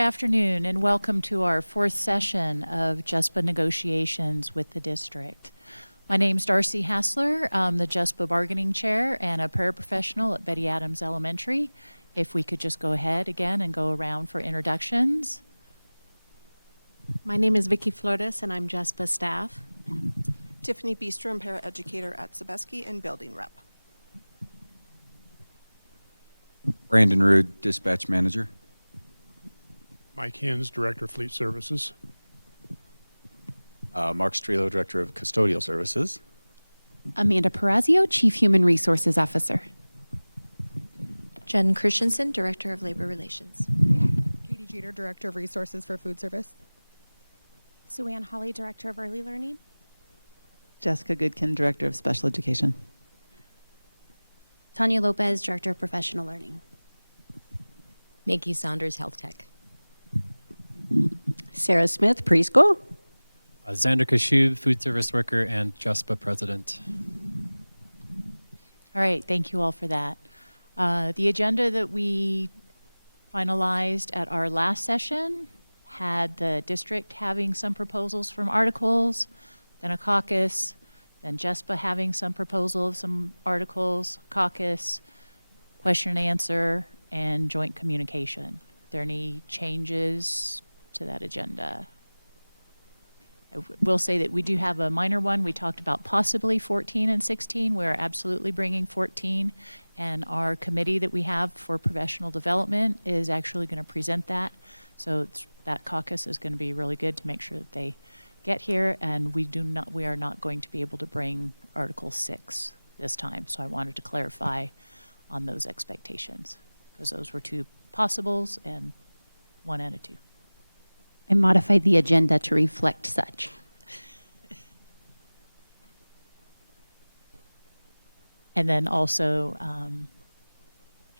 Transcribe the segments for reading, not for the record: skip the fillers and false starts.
afternoon and welcome to our fourth session of JESPA negotiations with the district. My name's Darcy Hassler. I'm the JESPA bargaining chair and a paraprofessional at Betty Adams Elementary. If we could just go ahead again and go around for introductions. My name is Vicki Flores and I'm JESPA staff. Tiffany Beestrom, paraeducator at Sebeski and building rep. Brandon Rude, dispatch manager. Mike Hins, Director of Fleet Services. Mark Strelo, Director of Custodial Services. Amanda Perazio, Chief Human Resources Officer. Jen Christensen, Director of Labor Relations. Katie Jeter, Director of Resources for Food Service. Sue Ann Holly, Director of Early Learning. Jessica Goodkin, Director of Special Education. Tanya Lopez, Director of Professional Learning. Nikki Saunders, Health Tech. Sarah Smith, Preschool. Xander Kashub, Food Service Worker and JESPA President. All right, thank you all for that. The agenda that we finalized at our last session had the district having some proposals from articles, then a caucus, then JESPA having some proposals, some articles, caucus, question and answer, and joint communication. Are there any changes to that agenda? I will say that we do have a minor one. We talked about possibly 14 and 16. We're absolutely bringing 14, and our committee that we have for professional development is actually going to present that. So that caucus is going to be really good to make sure that they get here, and we are not going to be able to bring Article 6 this time. So I wanted to clarify on those expectations, because those were two possibles and one and a two. I modified the agenda to reflect such. And then also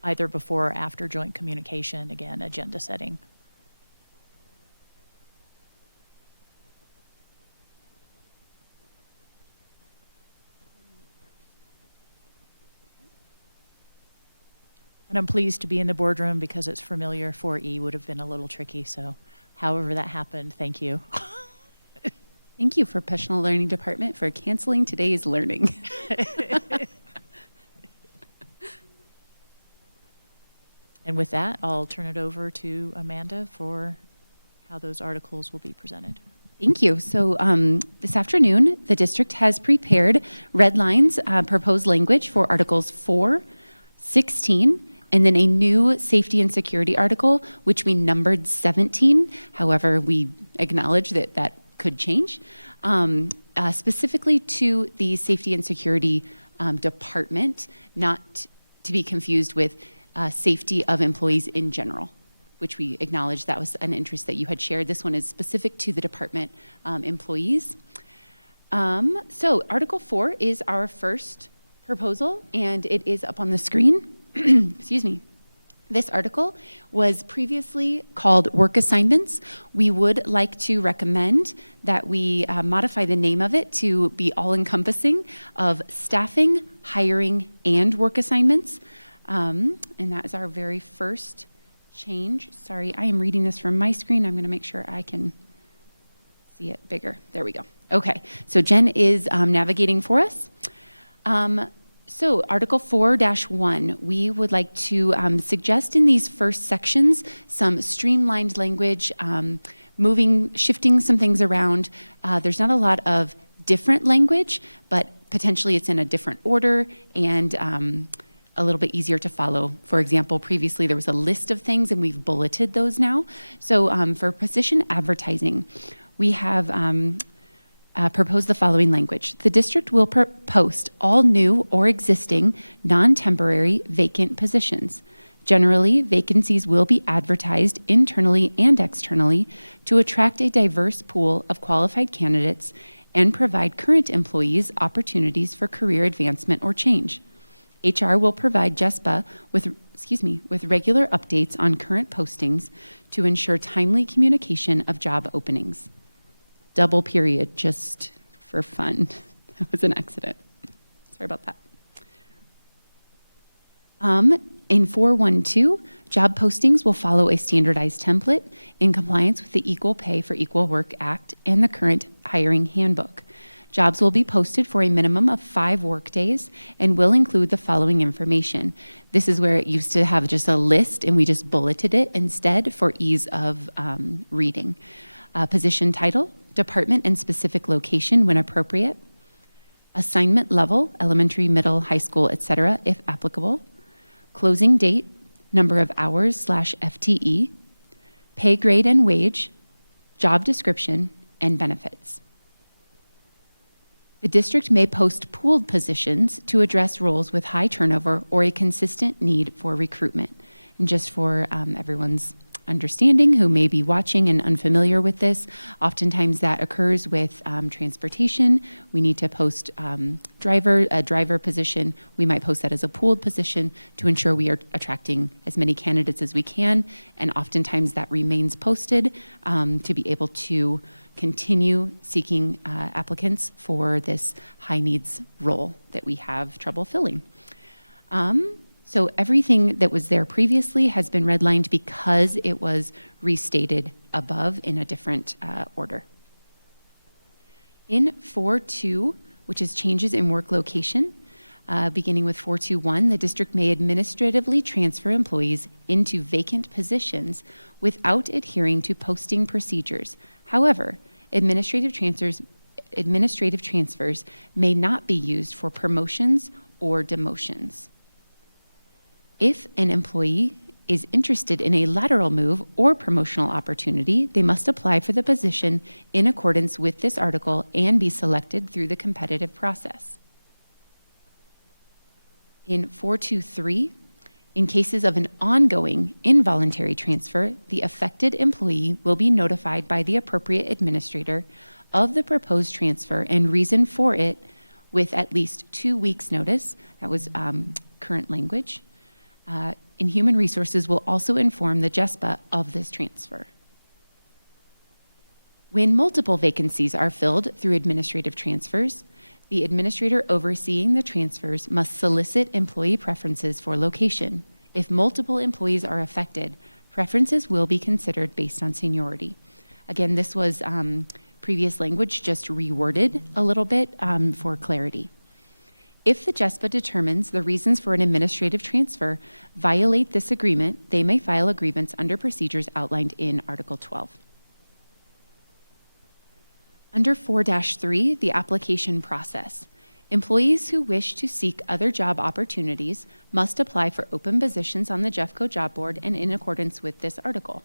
either before or after joint communication, again, agenda setting. And I'm pleased to be in the boardroom because it's familiar. 4E would have been a little tricky, so however that happened, thank you. Thank you, Professional Learning Department, for canceling today's learning. And with that, I'll turn it over to Amanda for how those articles will be presented. Thank you. So this afternoon, the district has prepared red lines, proposed language for Articles 4, 16, and then a new safety and security article, which we numbered 17. However, we acknowledge that that could change, specifically to the safety and security department, not to be confused with safety of employees in general, which we acknowledge that was an interest that you had shared. This one is specific to the department employees. So Article 4 is our first proposal, and it is up on the screen. Excuse me. This article was previously called work assignments. We would like to recommend that we modify the name of it to be all-encompassing of staffing, hiring, and work assignments. And that is our very first change. Sorry, I am reading this from my screen. I'm going to make sure I can see it bigger. There we go. Okay, so Jen is navigating for us. So Article 4-1, we would like to suggest in these first sections some streamlined language, shifting some things around. There's not a lot of different language, but potentially it's in a different order and a little bit easier to follow. For example, previously there was a list of things and we've bulleted those now. So for position advertising, we have propose the following language. The district will post all new or existing non-temporary vacant positions. Generally, vacancies will be advertised internally and externally to attract a diverse pool of qualified candidates and provide current employees opportunities for career advancement or change. HR will provide JESPA with regular updates on current postings to ensure timely communication of job openings. Double period, just for fun. That was an accident. Sorry about that. In 412, Job postings will follow a standardized template in compliance with the Equal Pay for Equal Work Act and the current hiring handbook. Jobs will be posted for a minimum of 5 workdays and will include the following information. This is where it used to have just a list and we just bulleted it instead for ease of reading. Position title, department and specific location when appropriate, assignment level, elementary, middle, high school, etc., if applicable, closing date, number of hours/FTE, pay grade and wage, job description, and benefits. The district may post pooled positions to address roles with high turnover or a consistent need for recruitment. And just for everyone's understanding who may be watching and unfamiliar with this, oftentimes that occurs with transportation. We need to post a driver position. We might post that as a pooled position to ensure we are attracting as many candidates as we can. And oftentimes that remains posted to be able to continue seeking applicants for this high needs role that we have trouble filling. So everything that was there previously has been redlined because it was restated above in a different order. In 4.2, which is changes in work location, beginning with 4.2.1, the district may administratively transfer employees into vacant positions without adhering to posting procedures. However, administrative transfers may not be used for promotions or demotions. If an employee is interested in a lateral move or promotional opportunity, they must apply for the position in accordance with this article and be selected through the competitive process. In 4.2.3, in cases of an ongoing involuntary transfer, the affected employee will be notified by the appropriate administrator of the proposed transfer and reason for it with at least 2 weeks' notice. That was current language. And Human Resources will also inform the JESPA of this transfer. When multiple vacancies are filled through administrative transfers, the administrator overseeing the transfers must solicit employee preferences for location. If multiple employees are affected, preferences will be considered based on seniority. Again, this was previous language just reworded a little bit for clarity. If the JESPA determines the reasons for an administrative transfer violate this agreement, they may file a grievance under procedures outlined in Article 12. Under 4-3, the application process. Employees who wish to seek other job opportunities must apply for open positions on the Jeffco job board and in accordance with this article.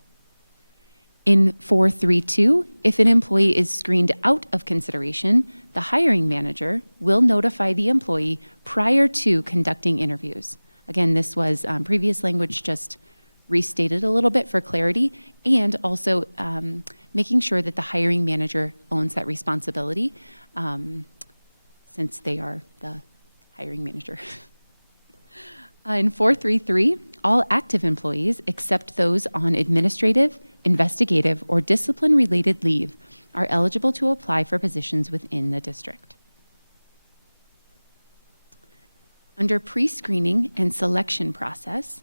In 4.3.2, if an employee is screened out of consideration, the hiring manager will notify the employee prior to conducting interviews. Again, this was previous language just restated a little bit for clarity, and also making sure that the hiring manager owns that responsibility since they are the hiring manager. In 4.3.3, all active employees, except those on administrative, investigative, or discipline-related leave, are eligible to apply for positions within the district. Under pre-screening and selection process,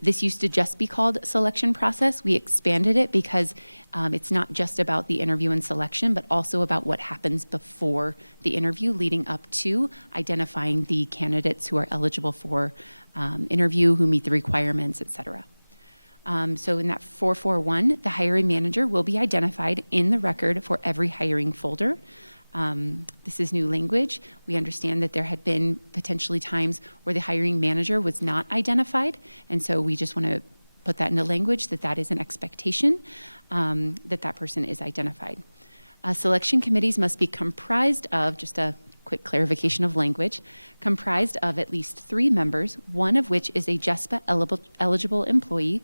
this used to just be called selection process. We expanded it because it's not just about the interview and selection, but also about what happens before the interview leading up to identifying the candidates who are eligible for interview, who meet the requirements, et cetera. So in that 4.4.1, the hiring manager will be identified in the record for every hiring folder. This is new language. We understand that there had been potentially times where the hiring manager was not identified, and so we just want to put that into language that that is an expectation that that person is identified. Selection committees must be comprised of, just a quick clarification of language, comprised of at least 3 members, one of which is a JESPA eligible employee,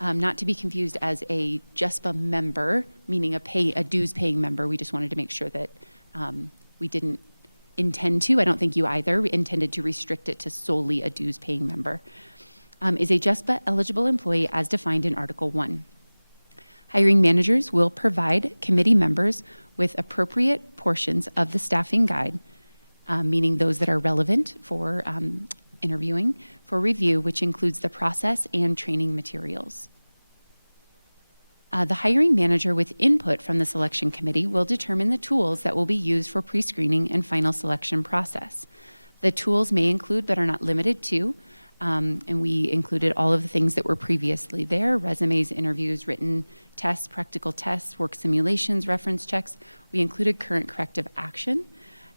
not to be confused as a JESPA member, meaning a dues paying member. We just wanted to make sure that we didn't intend to, I don't think you either, intended to restrict it to solely a dues paying member, is a JESPA eligible employee as defined in Article 1. Hiring managers will provide committee members with appropriate portions of the staffing guide, meaning those that are relevant for interviewing for review, which includes the process and training materials. The hiring manager with input from the selection committee will determine the tools that will be used for pre-screening and final selection process. The tools may include, but are not limited to, and we included all of the things that were previously there: resumes, interviews, written tests, practical tests, work simulations, reference checks. We included current corrective action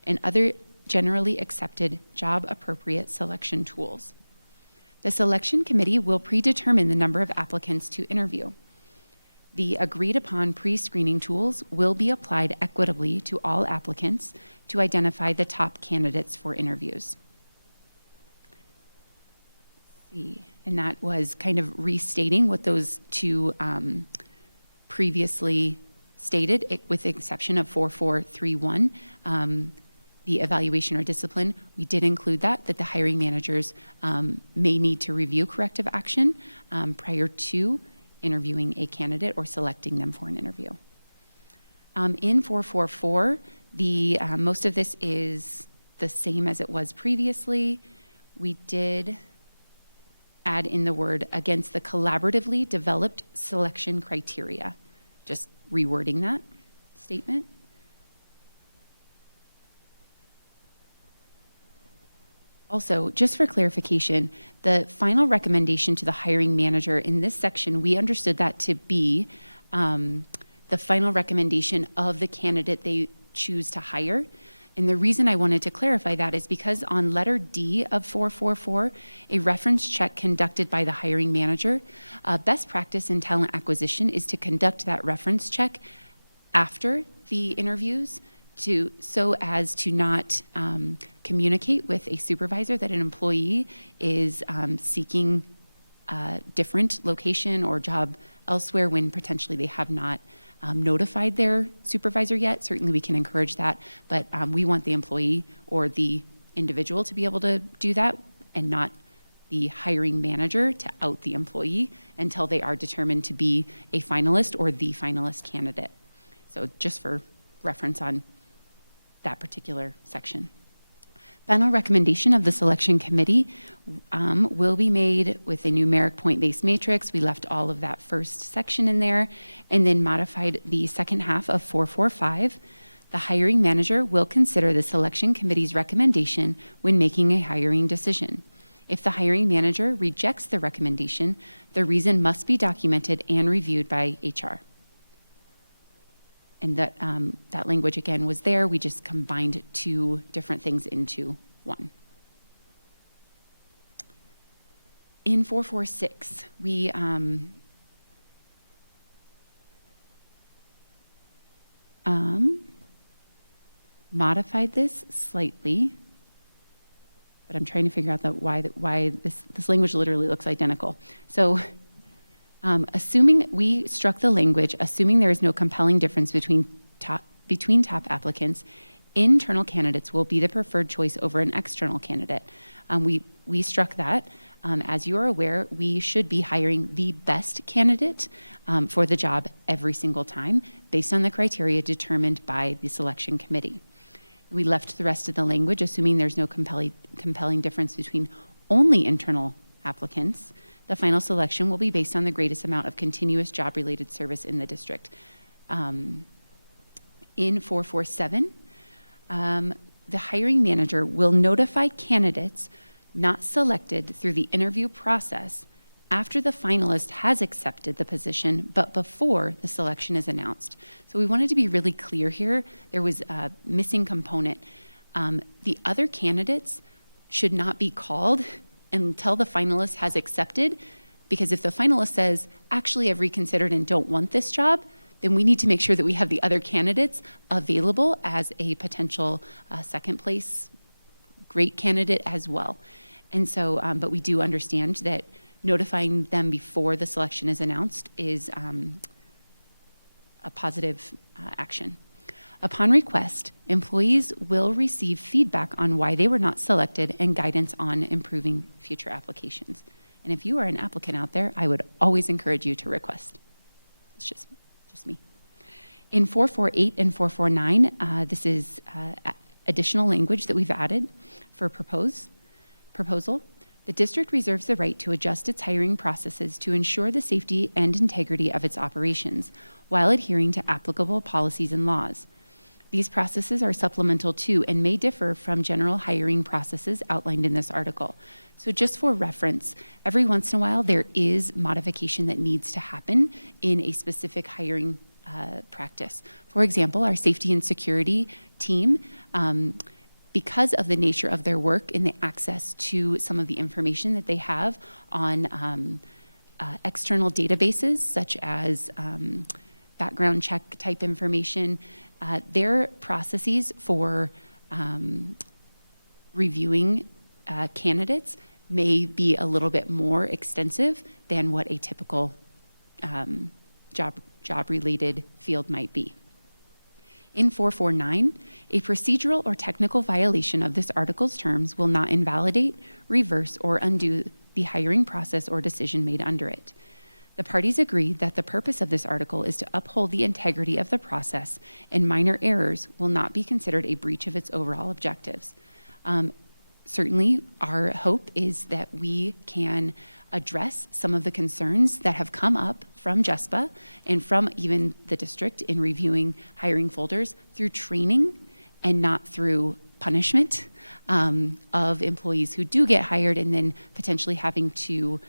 and other generally accepted job-appropriate selection tools. The selection committee will predetermine the number of applicants to interview. The agreed-upon pre-screening tools will be applied equitably to all applicants to identify the top candidates for interviews. And that was kind of restating what those two previously stated, with the exception of 4431, the evaluation or discipline. We did include that the hiring managers may need to review corrective action prior to interviewing a candidate or selecting them for an interview. In 444, most of this is the same as it was previously. We did add in the word against the collaboratively developed selection criteria, just rewording that statement. Also, just for clarification, the final recommendation to the hiring manager in this section, we understood that to be the final recommendation of the candidate they choose to hire. And the reason I wanted to clarify that is because on letter D of 444, a reference check conducted by the hiring manager, best practice in talent acquisition is to conduct that reference check after the interviews, so as to not communicate with a supervisor that an employee is seeking a different location or job elsewhere when potentially they have not notified their supervisor yet. Certainly we can encourage that, but we want the employee or the individual to be able to do that, and not the hiring manager to out the employee until they are determined to be a finalist or the finalist candidate. So just for reference on that particular section. Final recommendation of the selection committee will be made with a numeric point-based matrix. We left all of that first section in there and then modified the second half of 445. The hiring manager will consider the selection committee's recommendation when making a hiring decision. If the hiring manager rejects the recommendation, the reason must be documented and reviewed by HR. And that language, again, was there. We just combined two different things into one. In 446, we modified this slightly, but I'm trying to figure out why this language literally looks identical. So assuming we struck the language, assuming there is no compelling difference between top applicants, internal candidates will be the preferred choice over an external candidate. We struck that. As you are aware, we should be hiring the best candidate for the job every single time based on the criteria determined by the selection committee. We left the rest of the language, assuming there's no compelling difference between only internal applicants. The final selection will be based on the greatest amount of continuous job-related service in the district. In 447, the hiring manager will notify candidates not selected through the interview process after the finalist has accepted the position, but before the selection is announced. So we wanted to be really clear here. There was a missing component. The other candidates should not be called until the finalist has accepted, because if the finalist says, actually, I've reconsidered and don't want this job, then we need to make sure that we have the other candidates available as a potential second place great candidate as well. And so, but we do understand that notifying them before the selection is announced is a positive action. Upon request, employees will receive feedback on why they were not selected and guidance on improving future applications. And if you are an applicant out there, I would always encourage you to request. It's just me. In 448 and 449, this is additional language that we've added for proposal. The district reserves the right to adjust its hiring processes to ensure the safety and integrity of its operations while adhering to applicable policies and laws. These processes are supplemental to and may differ from general hiring processes outlined in this article. So just for reference, every once in a while there is modification that needs to happen in a specific hiring practice. For example, our safety and security team, because of the nature of their work and the access to some of the information that they have on external databases, such as background check type information, their processes for reviewing candidates may be a little bit more extensive than what a typical job-related field might be. In 449, a procedural or technical violation of this article's terms will not invalidate, reverse, or undo the hiring process or decision made under it. The parties agree that the purpose of this article is to uphold the integrity of the process, and minor errors will not be considered a breach of its overall objectives. Certainly, our hope is that we can address some of the concerns that have come up from JESPA and from even the district in reviewing hiring folders through training and not through punishment of employees who do get hired and then potentially having to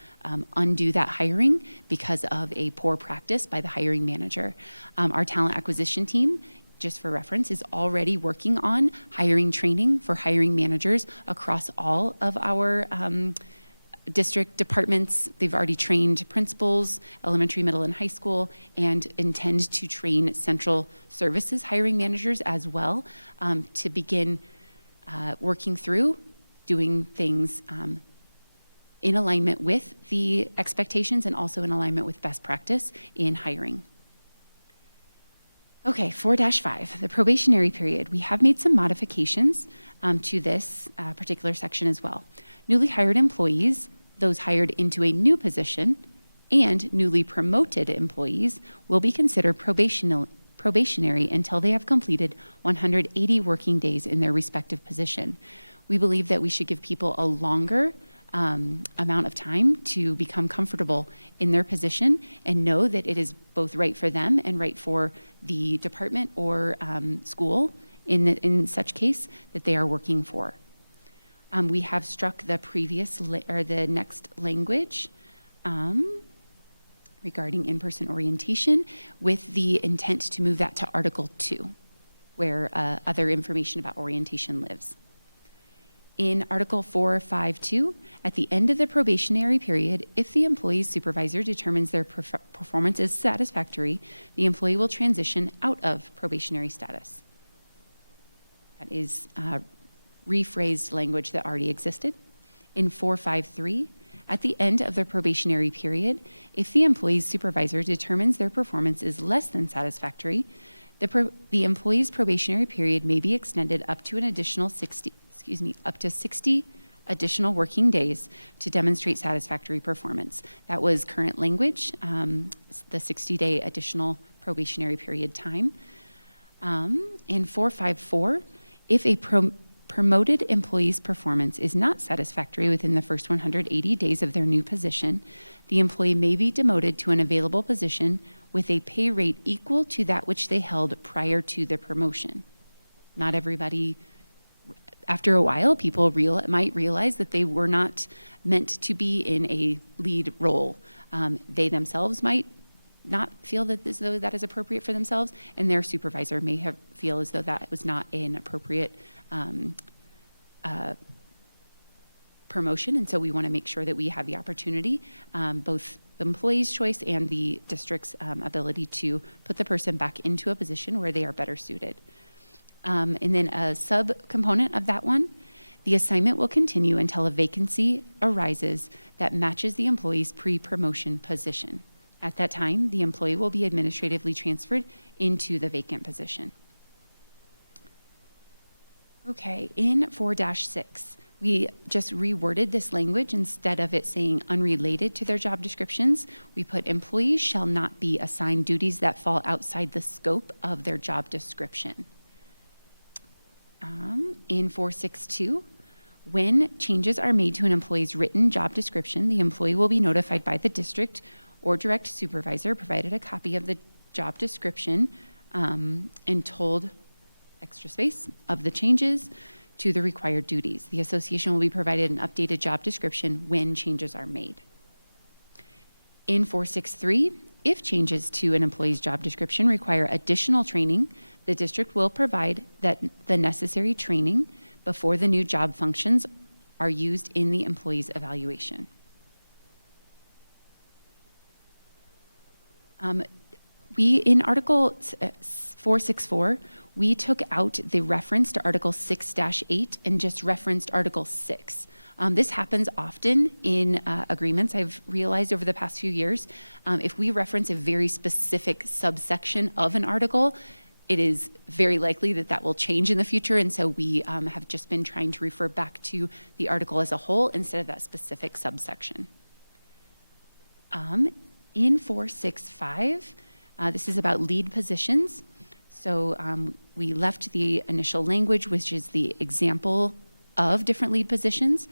undo that hiring because of a poor practice by the hiring manager. Our talent acquisition team, just for reference, is already working on hiring training for hiring managers across all of our district departments. They've already trained principals, elementary, middle, and high school, and intend to train central services hiring managers as well to begin working through doing things in alignment with the expectations and also in alignment with best practice in hiring. Okay, 4-5, the probationary period. We have made some modifications to this particular section as well. Newly hired employees, those hired into a new position, and newly promoted employees will be considered probationary until they have completed 180 working days in their respective position. We believe that we should give people a longer amount of time to become comfortable in their position and know that it is both right for them and right for the department or school in such case that they are working for. We have struck the previous or the next language regarding in-person orientation with the intent to move that to Article 2, where other information about orientation lives. In Article 452, at the end of the probationary period, if the employee's supervisor determines their performance is satisfactory, the employee will transition out of probationary status. That is rephrased language that already existed. In 453, at the end of the probationary period, if the employee's supervisor determines their performance is less than satisfactory, the employee's probationary period may be extended up to an additional 60 additional working days to demonstrate satisfactory performance. That was current language, the 60-day additional probationary period time. In 454, if a promoted employee's performance is not satisfactory within the first 180 days of their new position, the employee may be demoted to an available position with a pay rate equal to that which they held prior to the promotion. Not everybody, after a while, people might realize that they were not meant to be in a lead role. They themselves might not feel that as though that is appropriate for themselves, and their supervisor may feel as though that was not an appropriate promotion. And so we want to make sure that we have the opportunity, both the employee's choice and the district's ability to put the person back into a position where they are better suited. And then a sub-component of that one, the assignment will continue until a vacancy arises that matches the employee's pre-promotion position. At that time, the employee will be administratively transferred into the vacant position. Okay, in 4-6, we just reworded this language. Instead of it saying unrelated to their job descriptions, we put employees shall not be assigned duties that fall outside the scope of their job description. In 462, When changes are made to an employee's written job description, the employee will be notified by the district or direct supervisor, provided a copy of the job description, and told, extra space, of the changes to the required duties. The association will be provided an updated job description when changes are made. In 463, if changes to an employee's job description require additional training, the district will provide the necessary training before the new job functions are used in the employee's evaluation. In Article 464, we took out the reference to Article 6-8 and just referenced Article 6. This happens often in agreements, I've realized over the past few years. If we reference a very specific subsection of an article, it is very likely that that will change in the future, and so we have just been trying to refer back to the article as a whole instead of that specific subsection. In 465, this is about lead positions. So we left the initial language, which is the example of different lead positions,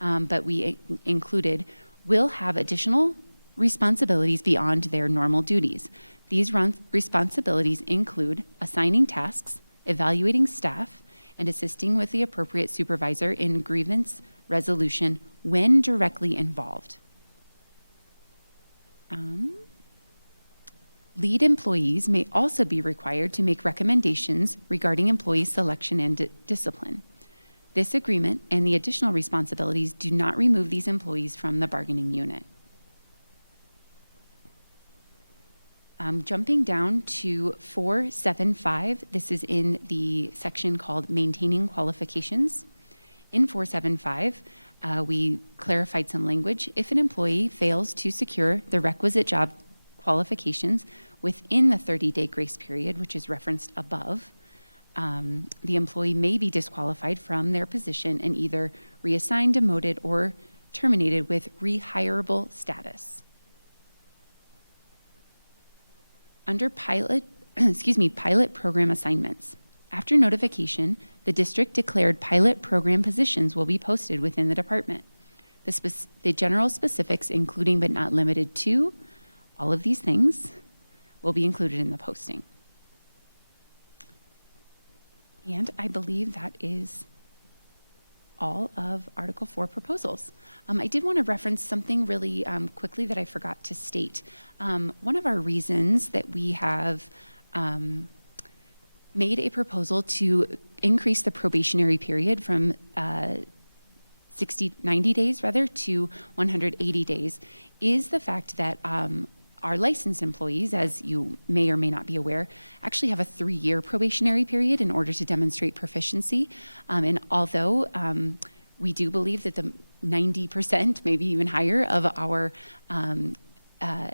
but we included will have additional responsibilities beyond their normal duties. These responsibilities include assigning tasks, evaluating staff, and assisting with the appropriate supervisor in grievance resolution when directly involved. Lead employees may also be required to make recommendations regarding employee selection and discipline. This agreement and the additional responsibilities do not remove these employees from the bargaining unit. Jumping down to 475, this is in the section called Maintaining Qualifications. In 475, we clarified some language. If an employee fails to secure the requisite job qualifications within the 30-day grace period, which is referenced above, the employee may be disqualified from their position and either reassigned, demoted, or terminated with rehirable status. Under pilot program assignments, after notification, the district declared pilot program positions will be posted within the department. The general specifics, including but not limited to all of these things, will be included in the posting. And I believe that is all of Article 4 proposals. I did want to reference something really quickly that I forgot to state. One of our reasons that we have made a proposal to increase the probationary period from 90 days rather to 180 days is the fact that our licensed employees, as you may or may not be aware, actually have a 3-year probationary period in order to demonstrate proficiency. And although we do believe that the 90%, maybe even higher, of our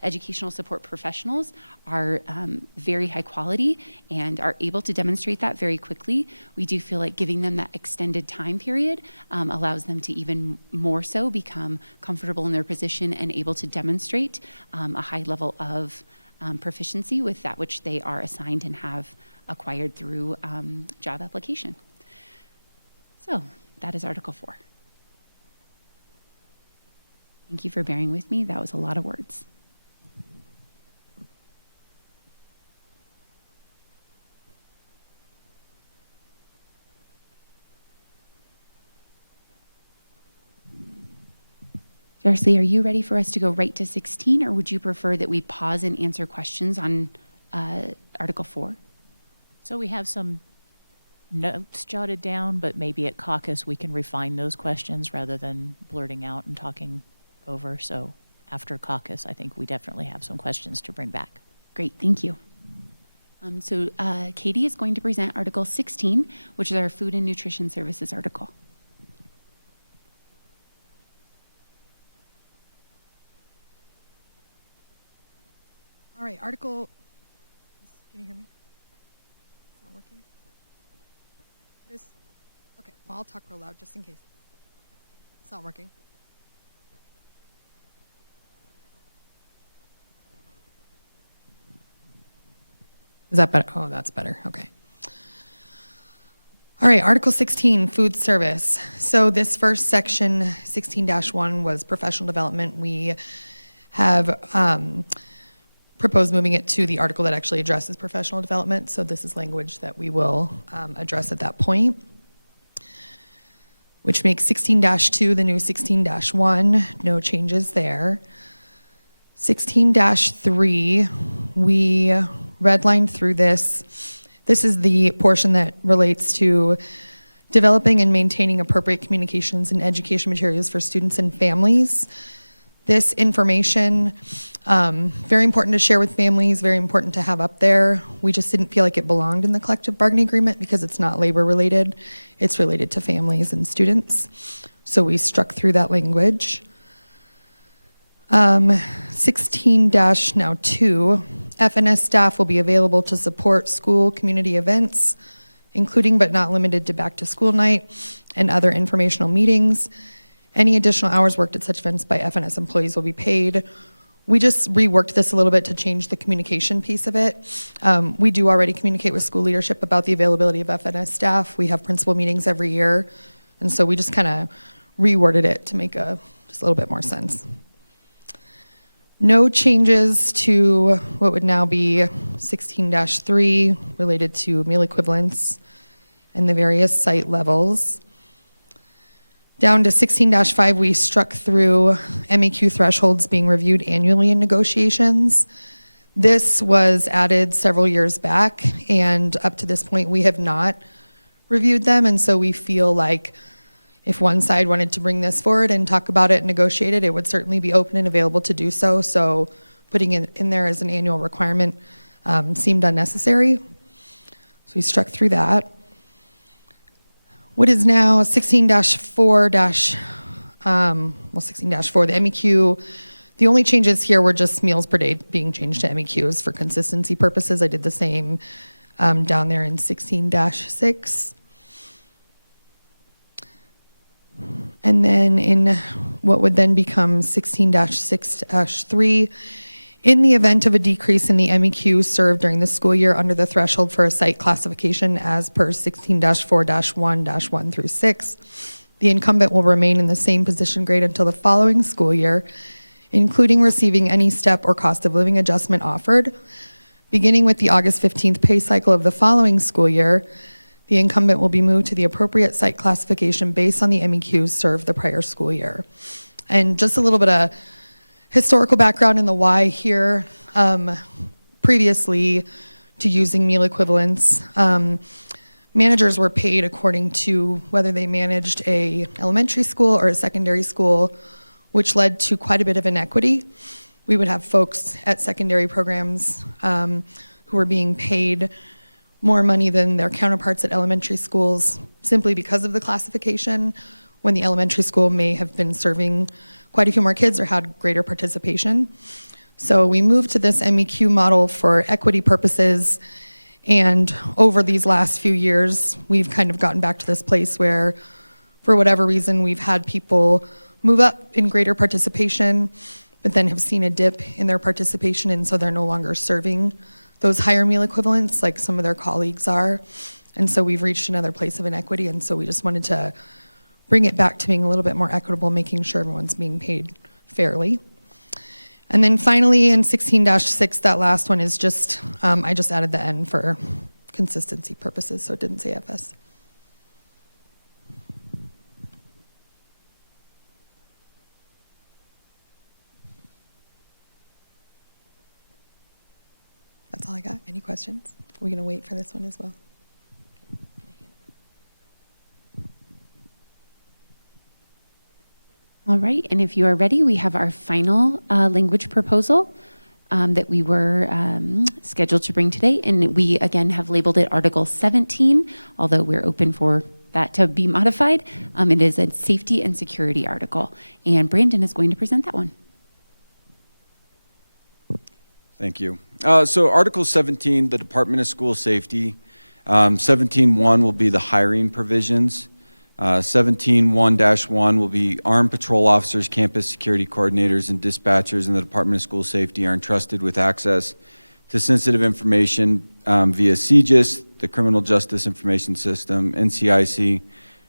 educational support professionals are very high quality and are able to demonstrate that very quickly, we do feel like giving them that extended time period allows them to even more so become comfortable in their position and able to demonstrate a high level of proficiency with that which they are assigned and have acquired through job application. So that is Article 4. Thank you for bearing with me. That was a lot of words. Darcy, are you ready for us to go right to 16, or would you prefer that we pause and answer questions on Article 4? So we have some notes jotted down, but maybe at caucus we can refine those questions rather than blurting out and talking over. So after caucus, I think we definitely have some questions to bring back. Great, thank you. So Katie is going to present Article 16, which is our Food and Nutrition Services article. All right, Article. Can you hear me? It's not working. This. Okay, well, I'll talk real loud just in case. It's not working. Is that better? Oh, that's better. Okay. All right, Article 16, food service. So this first section, 16-1, was professional development. We have proposed moving it to the article that actually addresses professional development. So this is language that we will address at that point, which makes 16-2 the new 16-1. No changes there. 16-3, we redlined through this. This is the portion that relates to developing and maintaining appropriate communications and education materials for students and families. This information, very important to share with families, very important to have up there. We just didn't feel like it belonged in the collective bargaining agreement because it's not labor related. It's related to families and students. So we struck through that language. 16-2, FNS staff will be available to support school community events, including but not limited to back to school night and other informational meetings. Any additional hours worked at such events by FNS employees will be paid. We just reworked this a little bit to change the communication piece of it. We do already communicate with school leadership about the availability of FNS staff. We have principal meetings every year, and so we just kind of reworded it to make just a little bit more sense. No changes to what would now be 16-3 related to meal equivalents and the various site levels. Down to 16-5, we struck through MEQ thresholds being reviewed annually in negotiations. This was added several years back, and up to this point, we have not reviewed them, and so we feel like if one side wanted to bring this forward and talk about it and negotiate it, it would certainly be open and available to do so. So putting it in there as an annual requirement seemed unnecessary. So we struck through that. What is now 16-4, 16-4, the MEQ, the only changes here were just meals per day being changed to MEQs for consistency purposes. I did the same down there in 16-6. And then in what would then become 16-6-3, in the event of a decrease in the MEQ served during the school year under the threshold for a site classification as per 16-4-1-1 through 6, the incumbent will remain in the same position grade until the following school year, including receiving any step or cost of living adjustment offered. Beginning with the August 15th pay cycle of the following school year, the incumbent will be moved to the appropriate site classification based on the MEQs served the prior school year. And just a little bit of historical background in the why here. Previously to using meal equivalents, managers were paid according to whether they managed a elementary school or a secondary school, which led to quite a bit of inequity. We would have folks at secondary programs who were being paid more money than their counterparts at elementary schools simply because of the classification, when the elementary school may have been serving quite a few more kids or had greater participation. So we moved to this MEQ model for equity purposes, and over these last few years, we've kind of gotten back to this place where, for whatever reason, we've had people move up in greater participation, but then have seen a dip in their participation, and so they're no longer serving those higher meal equivalents like some of their colleagues are. And so we've reached another place of inequity, and so we just wanted to bring it back to being a little bit more equitable, making sure everyone's being paid fairly. And then finally in 16-6, that last one is just, I just added the N for consistency purposes, so it didn't say FS. That's all I got. Any questions? Are we going to wait for this one as well? All right, and if you are ready, we have our final language proposal that we were scheduled to bring today. And we, again, have labeled it Article 17, although we're open for that to be modified. It is a safety and security article. And Brandon is going to present that one. Thank you. So Article 17, the Department of School Safety. 17.1 will be the hiring provisions. 17.1-1 will be armed patrol officers, campus security coordinators, and dispatchers in the Department of School Safety are entrusted with access to sensitive information via CGIS the Criminal Justice Information System, NCIC,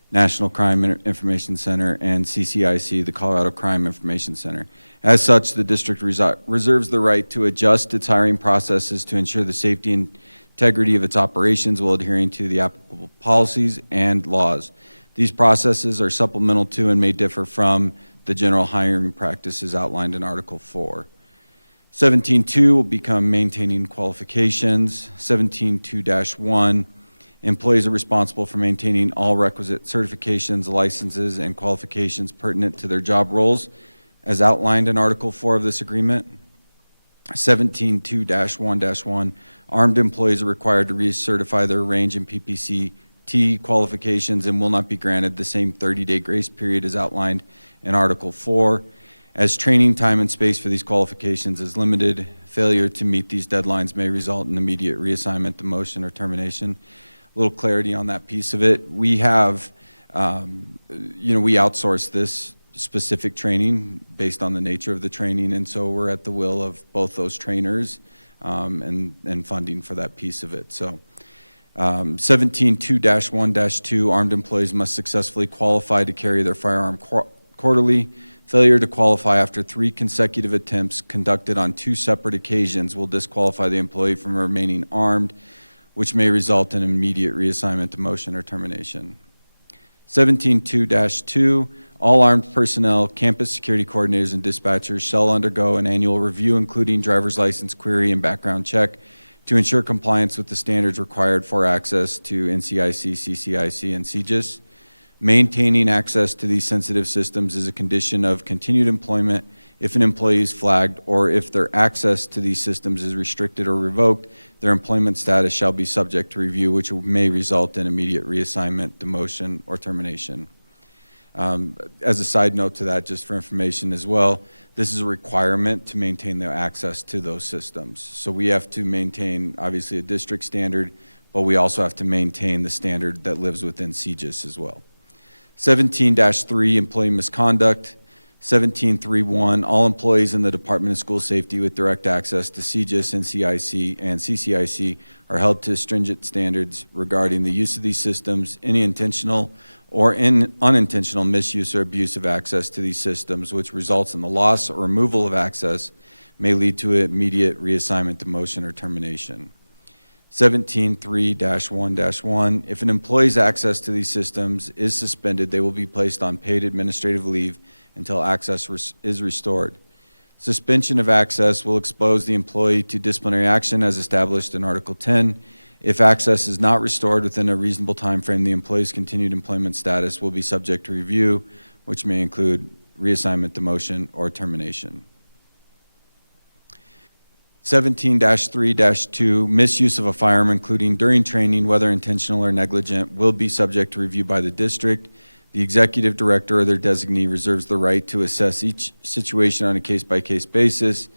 National Crime Information Center, and CCIC, the Colorado Crime Information Center. As such, the district reserves the right to adjust its hiring processes to ensure the safety and integrity of its operations while adhering to the applicable policies and laws. These processes are supplemental to and may differ from the general hiring practices outlined in Article 4. 17.2 will become maintaining qualifications. 17.2-1, employees are responsible for maintaining all requisite certifications, licenses, and qualifications pertinent to their job roles as outlined in Article 4 of this agreement. 17.2-1-1, armed employees are required to recertify their range and PPCT qualifications and will not be granted the same 30-day grace period as outlined in Article 4. As training time and space for these qualifications is limited, failure to meet these deadlines may result in immediate reassignment, demotion, or termination. A little clarity on that piece of it. We have, we outsource this specific training based on the nature of the training, and so we're at the will of both those trainers and funding for that piece of it. So 17.2-1-2, armed employees must successfully qualify to carry their firearm quarterly. Failure to qualify after 3 consecutive attempts conducted on 2 separate occasions will disqualify the employee from remaining armed, which may result in immediate reassignment, demotion, or termination. 17.2-2, all armed personnel, campus security coordinators, and dispatchers shall undergo an annual review, including driver's license query and background check, to ensure compliance with the standards required for access to NCIC, CCIC, and CJIS. Maintaining access to these sensitive systems is a condition of continued employment if an employee is flagged or if their access to these systems is restricted or revoked. Their employment status shall be subject to review, which may result in immediate reassignment, demotion, or termination. As a side note to that, just for information as well, this is a requirement to maintain the access to those systems. So we have to maintain, obviously, a district standard, but we also have to maintain the standard that lives within CJIS as well. 17-3, employee misconduct. 17.3.1, all employees in the Department of School Safety with direct access to CJIS, NCIC, and CCIC are held to stringent standards regarding the use of these systems. Any intentional or unintentional misuse or abuse of access to these systems, which results in the loss or removal of access, may lead to immediate reassignment, demotion, or termination. 17.3-1-1, if an employee's access to these systems is suspended, they will be placed on paid administrative leave until access is restored. Suspension of access will expose the employee to disciplinary action as established in Article 10. If access is not restored within a reasonable time frame, the employee's continued employment status will be subject to review, which may include reassignment, demotion, or termination. 17-3-2, misuse of a firearm, including during training, whether intentional or negligent, will be subject to review by the district. The executive director or their designee reserves the right to assess each situation on a case-by-case basis.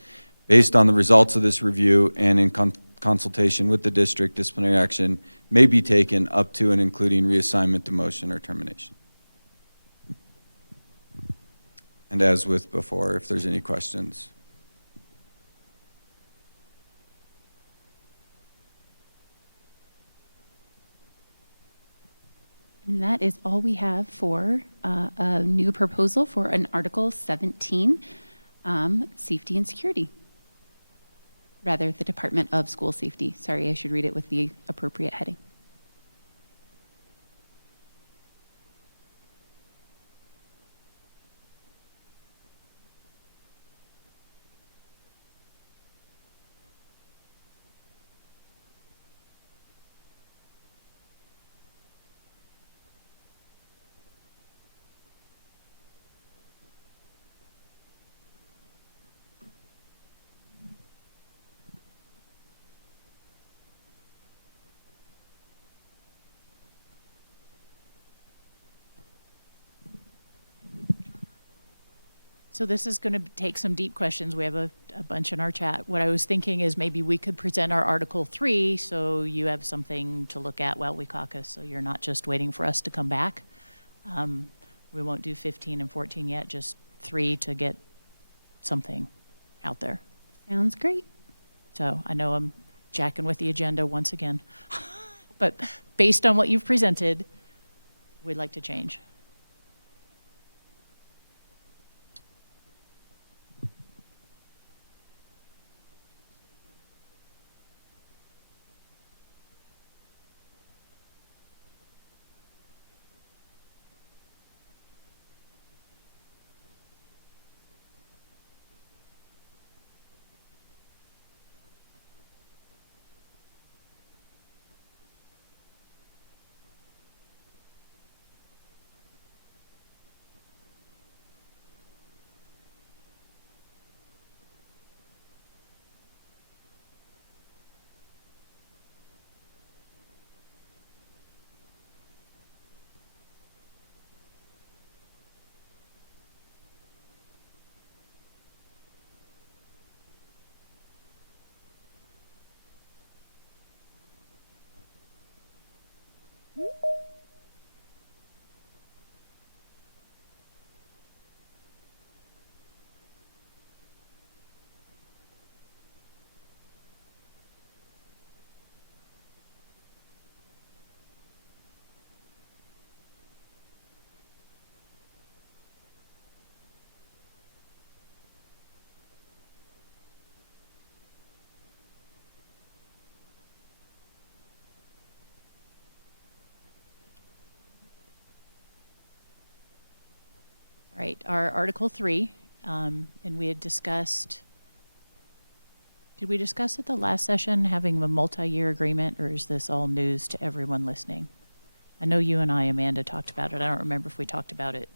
Based on the results of this review and in consultation with the district, disciplinary action may be taken up to and including reassignment, demotion, or termination. And as with before, if there's any questions. And that is all we have for a new proposal for an Article 17, Safety and Security. Rather, the Department of School Safety. Sorry, I should read it with the appropriate heading. So this is going to take some deep questions. We have a bunch in our chat. What I was thinking is maybe we could present our Article 3 so you have something to look at while we caucus, so you're not just waiting for us to come back. We won't do 15 and 14 yet, just 3 to get something out there. Sounds great. So I know I'm jacking with the agenda once again. but based on what you've presented, we'd like to change. All right, our Article 3, and we had discussed, did we discuss at the last session having a multi-year agreement, or is this all news to everyone listening? I know you and I, Amanda, talked about it. I don't remember if we talked about it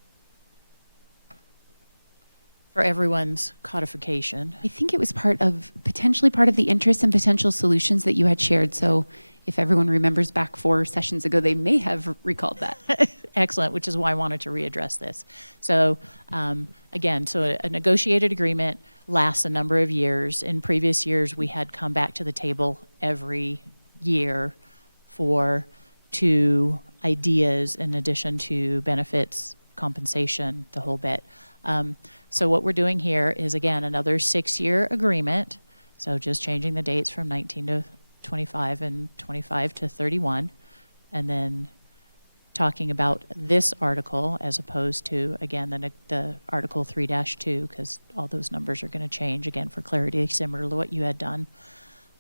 for everyone's codification. I think it was potentially part of the interests and potential solutions that you had shared. So if everyone remembers back 4 sessions ago, they may have recalled that. Excellent, which is why I wanted to readdress this. So again, so a negotiated agreement lasts a number of years. In previous years, we had come back to the table every year for 2 ideas in addition to benefits, compensation, the whole bit. So what we're doing here is, again, another 6-year agreement. So just changing the dates from 19 to 25 and 25 to 31, and then talking about this article as opposed to, again, the Article 3-2, because all those numbers are going to change, again, for clarity, similar to what you had done.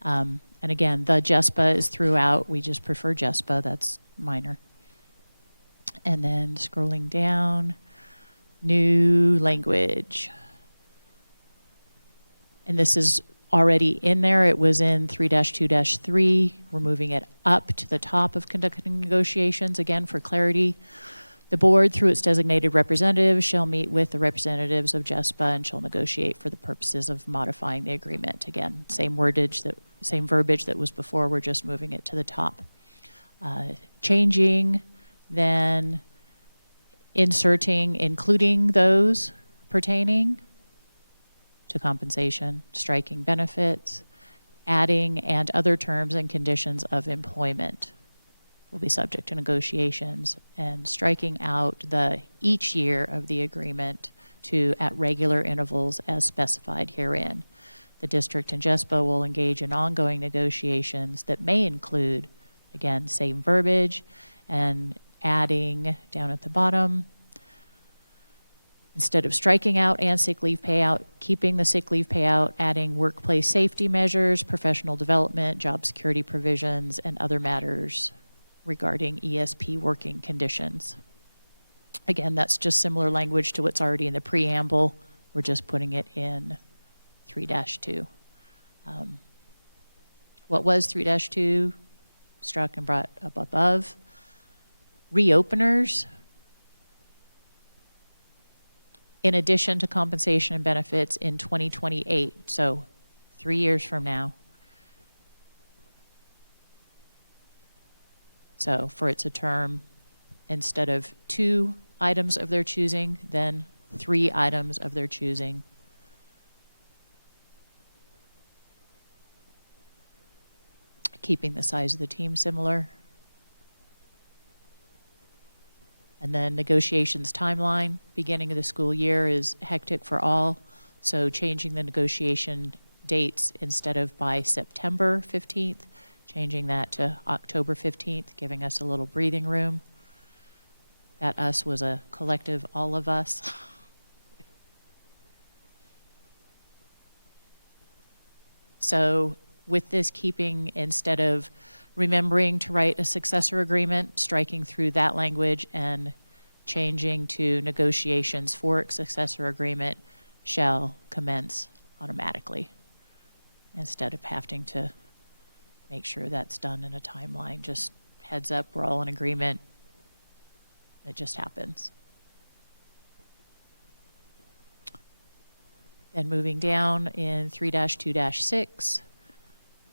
And again, the JESPA is throughout. We just prefer JESPA. That's minor. And then scrolling down, new language. And this is already in there. It was in 3-2-3. We're moving it up to the top of conducting negotiations, again, for clarity. The board, through its designated representatives, shall meet with the representatives of JESPA and shall negotiate for the purposes of modifying the agreement. Again, same verbiage that was before. We're just moving it to the top. Changing, then inserting, including those pertaining to compensation, striking benefits, adding and other terms and conditions of employment will be subject to negotiations, and striking out the each year of the agreement to at regular intervals as specified herein. The district and JESPA will engage in ongoing negotiations that may include, again, same verbiage, and adding down at the bottom, instead of striking out and sick leave payout, keeping the sick leave payout, adding workplace safety measures, professional development, job security provisions, and other matters regarding ESP working conditions. Again, that's just similar language to what's already in the preamble. We're just putting it in 3-2. What was 3-2? Struck and brought up above. Reopeners, in addition to compensation and benefits in 2028, so 3 years from now. So for it's a term, instead of 2 items of their choosing, then 3 items of their choosing. Keeping the size of the team similar. And then negotiations timeline, beginning of the school year is hectic for all. So changing the negotiation dates, instead of by September 15th, changing that to October 15th, giving us a little breathing room. That us was a collective, all of us. So with this keeping, instead of remembering to write a successor agreement, striking through that language and changing to negotiations for a successor agreement shall commence automatically, instead of having to make sure that's done in a timeline. Just heads up, we're all in agreement. It just happens. Then moving down in 3-2-6,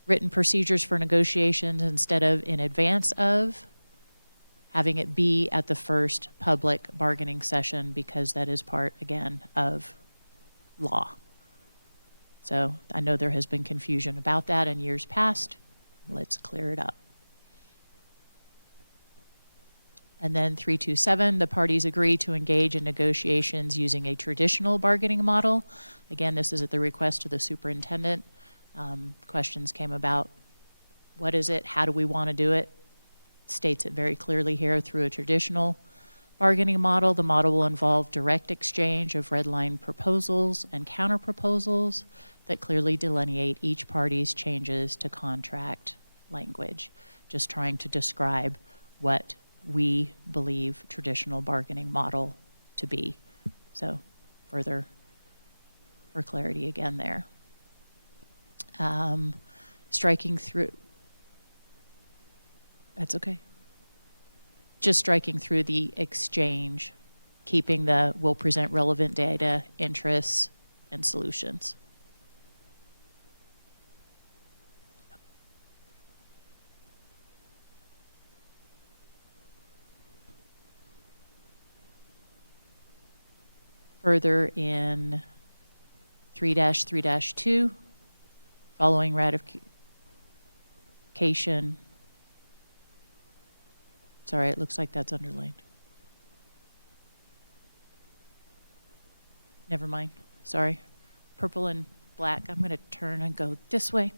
written procedures for negotiations instead of in advance of, having it be at the first public bargaining session because that is part, again, of law. So I know there has been confusion about that in years past. Let's clear it up. And then 3-2-7, the parties agree to engage in negotiations using a traditional bargaining model. Again, this is at the request of the superintendent. Questions came about, what is it? How do we want to do it? States it very clearly here through a traditional bargaining model. The model will involve direct exchange of red line proposals and counter proposals that clearly delineate each party's changes to contract language, just trying to describe what we believe traditional bargaining model to be. So further for clarity again there. Striking through, that's okay. Just striking through the exchange, keeping the will present relevant data, interests, and solutions. Further in 3-3-2, following ratification. Sorry, it looks like that's underlined. Never mind, sorry. Purple and black, I'm gonna turn and go this way.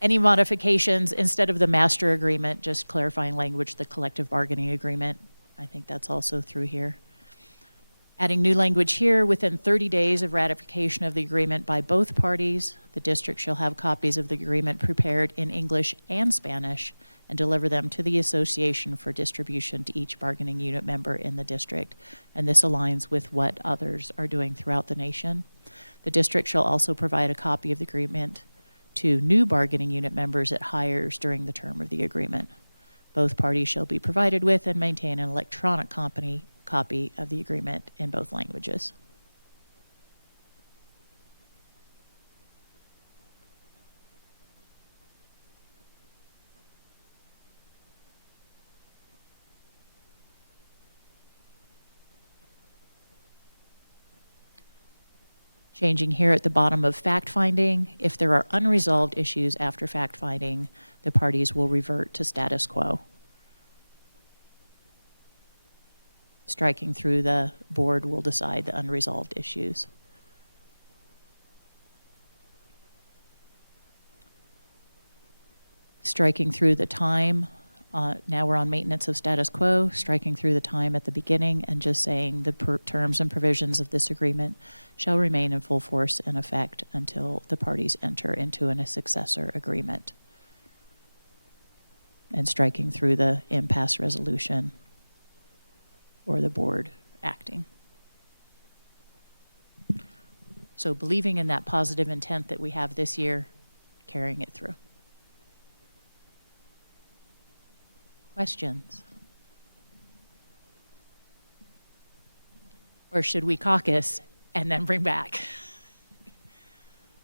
Any modifications instead of the master agreement, just clarifying language, the collective bargaining agreement. I think that's also through here. Adding new language here, within 30 days of ratification of the agreement by both parties, the district shall have copies of the agreement prepared in English and Spanish and deliver them to the association for distribution to each bargaining unit member in the district. And this aligns with what others are doing throughout the nation. The district shall also provide a copy of the agreement to new bargaining unit members it hires during the term of the agreement. Both parties shall be provided with and maintain an electronic copy of the agreement in both languages. Changing here at the bottom of fact-finding, if there are unresolved issues after fact-finding, the parties will revert to status quo. Striking through the board will decide the unresolved issues. Striking through the time, now we're on maintenance of status quo, striking through the time at the beginning and just saying the terms and provisions of this agreement shall remain in full force and effect until the parties enter into a successor agreement. And striking through the impasse resolution or the board acting. So believing in that positive intent that we have this year, carrying it through. Questions? Or should we caucus and then bring back?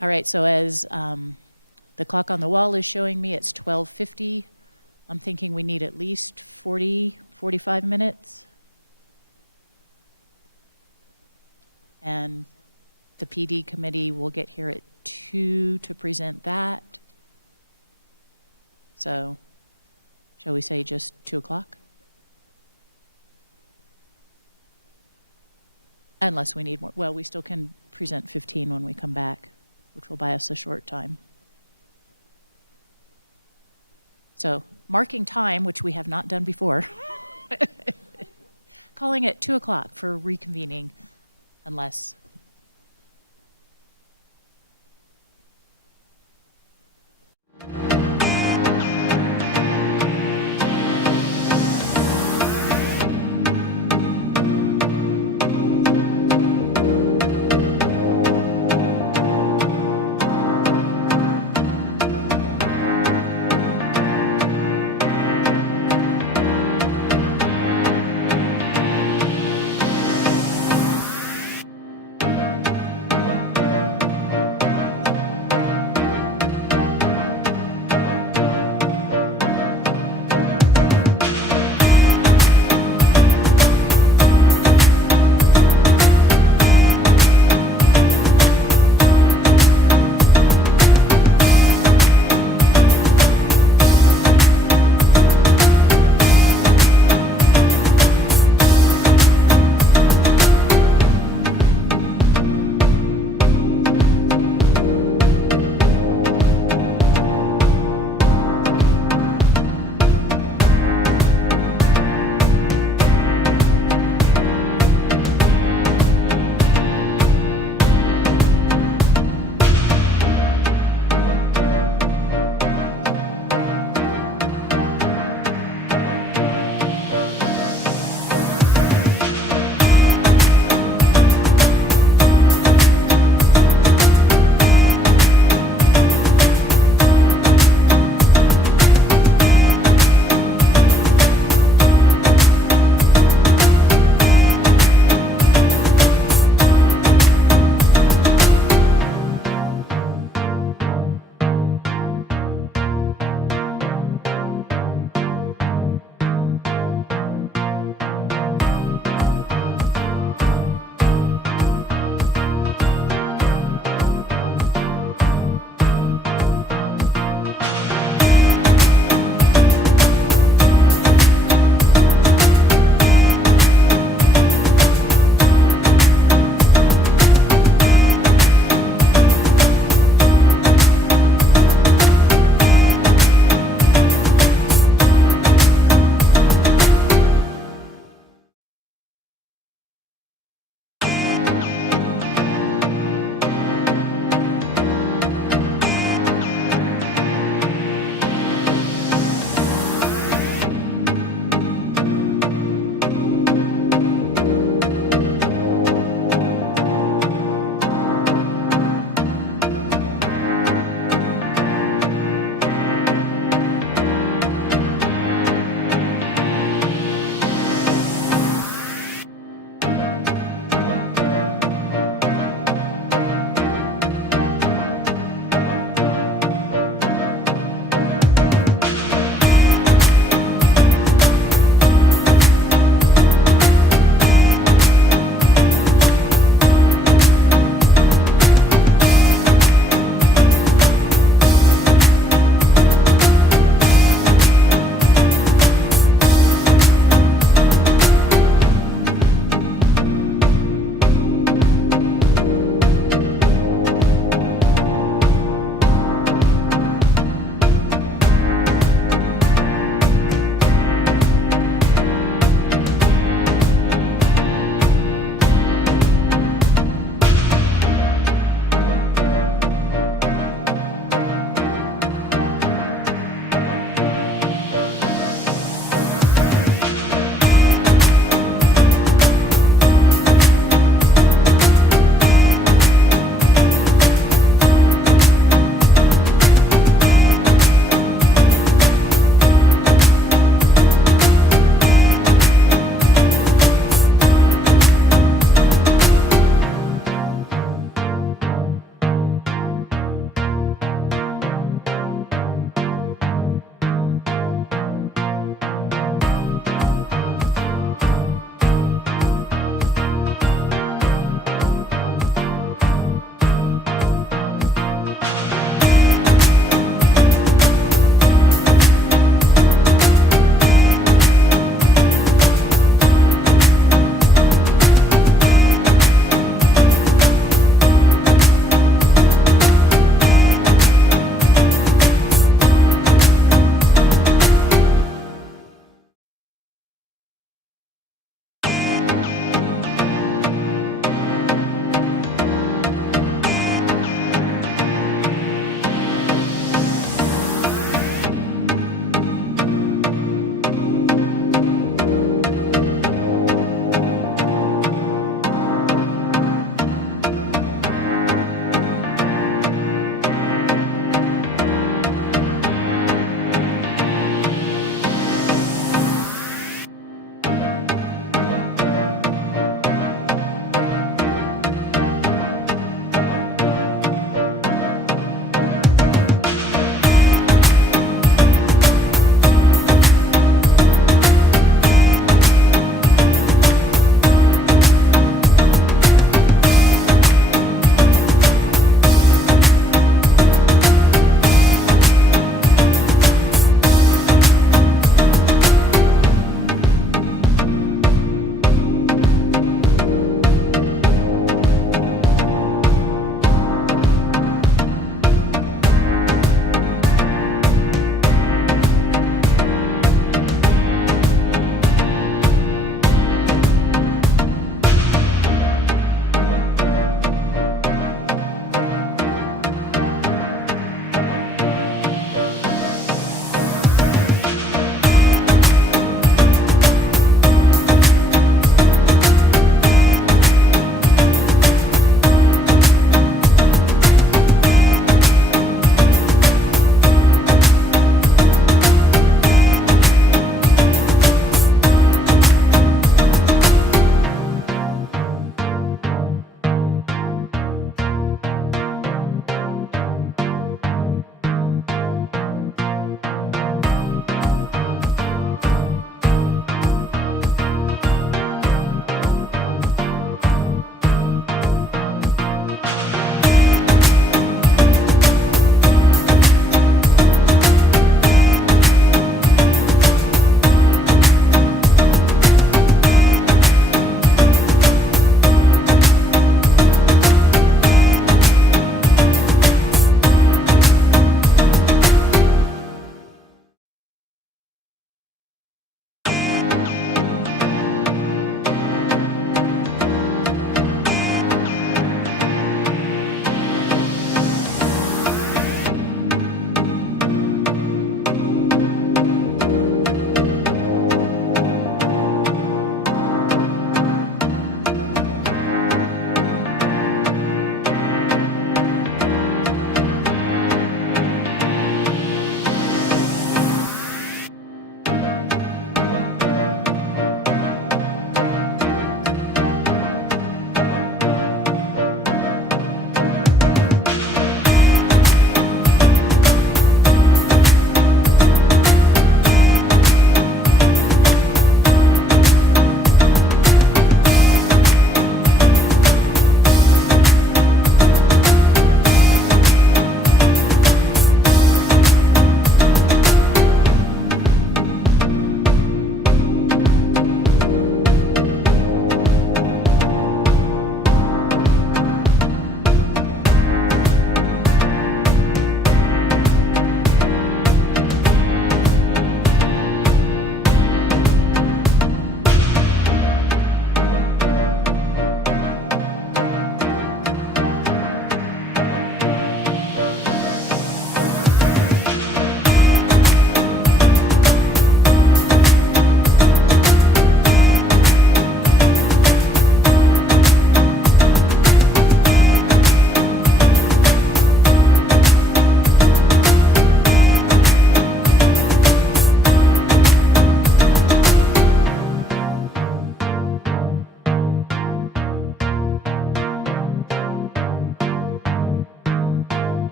All right, so as the clock on the wall is showing me, it's 12:50. I'm thinking we need at least 40, 45 minutes. And the PD committee will get here at 2 to present that. So, shall we say just 2 o'clock? Unless we need more. Well, we still can present 15 when we come back, which will buy us a short time. So marking time, which we have not done before, calling it 2 o'clock for reconvening unless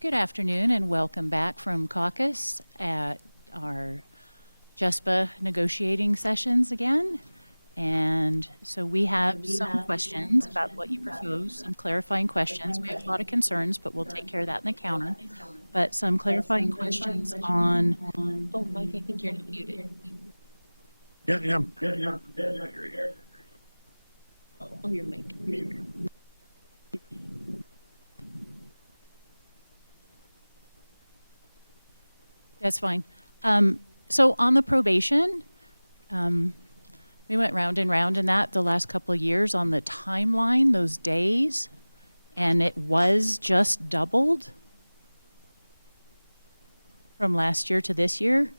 Good afternoon and welcome back from caucus at our JESPA negotiating sessions again. And so we have some questions about what you propose, some clarifying questions. We have a lot of concerns, but we'll take care of that in the counter. But some clarifying questions on, oh, Mike, I think you're not muted. Yeah. Oh, you're Mike. That's fine. So on the probation, we went round and round in that the last couple of years on the timeline, those days, and it was just doubled from last year to this year.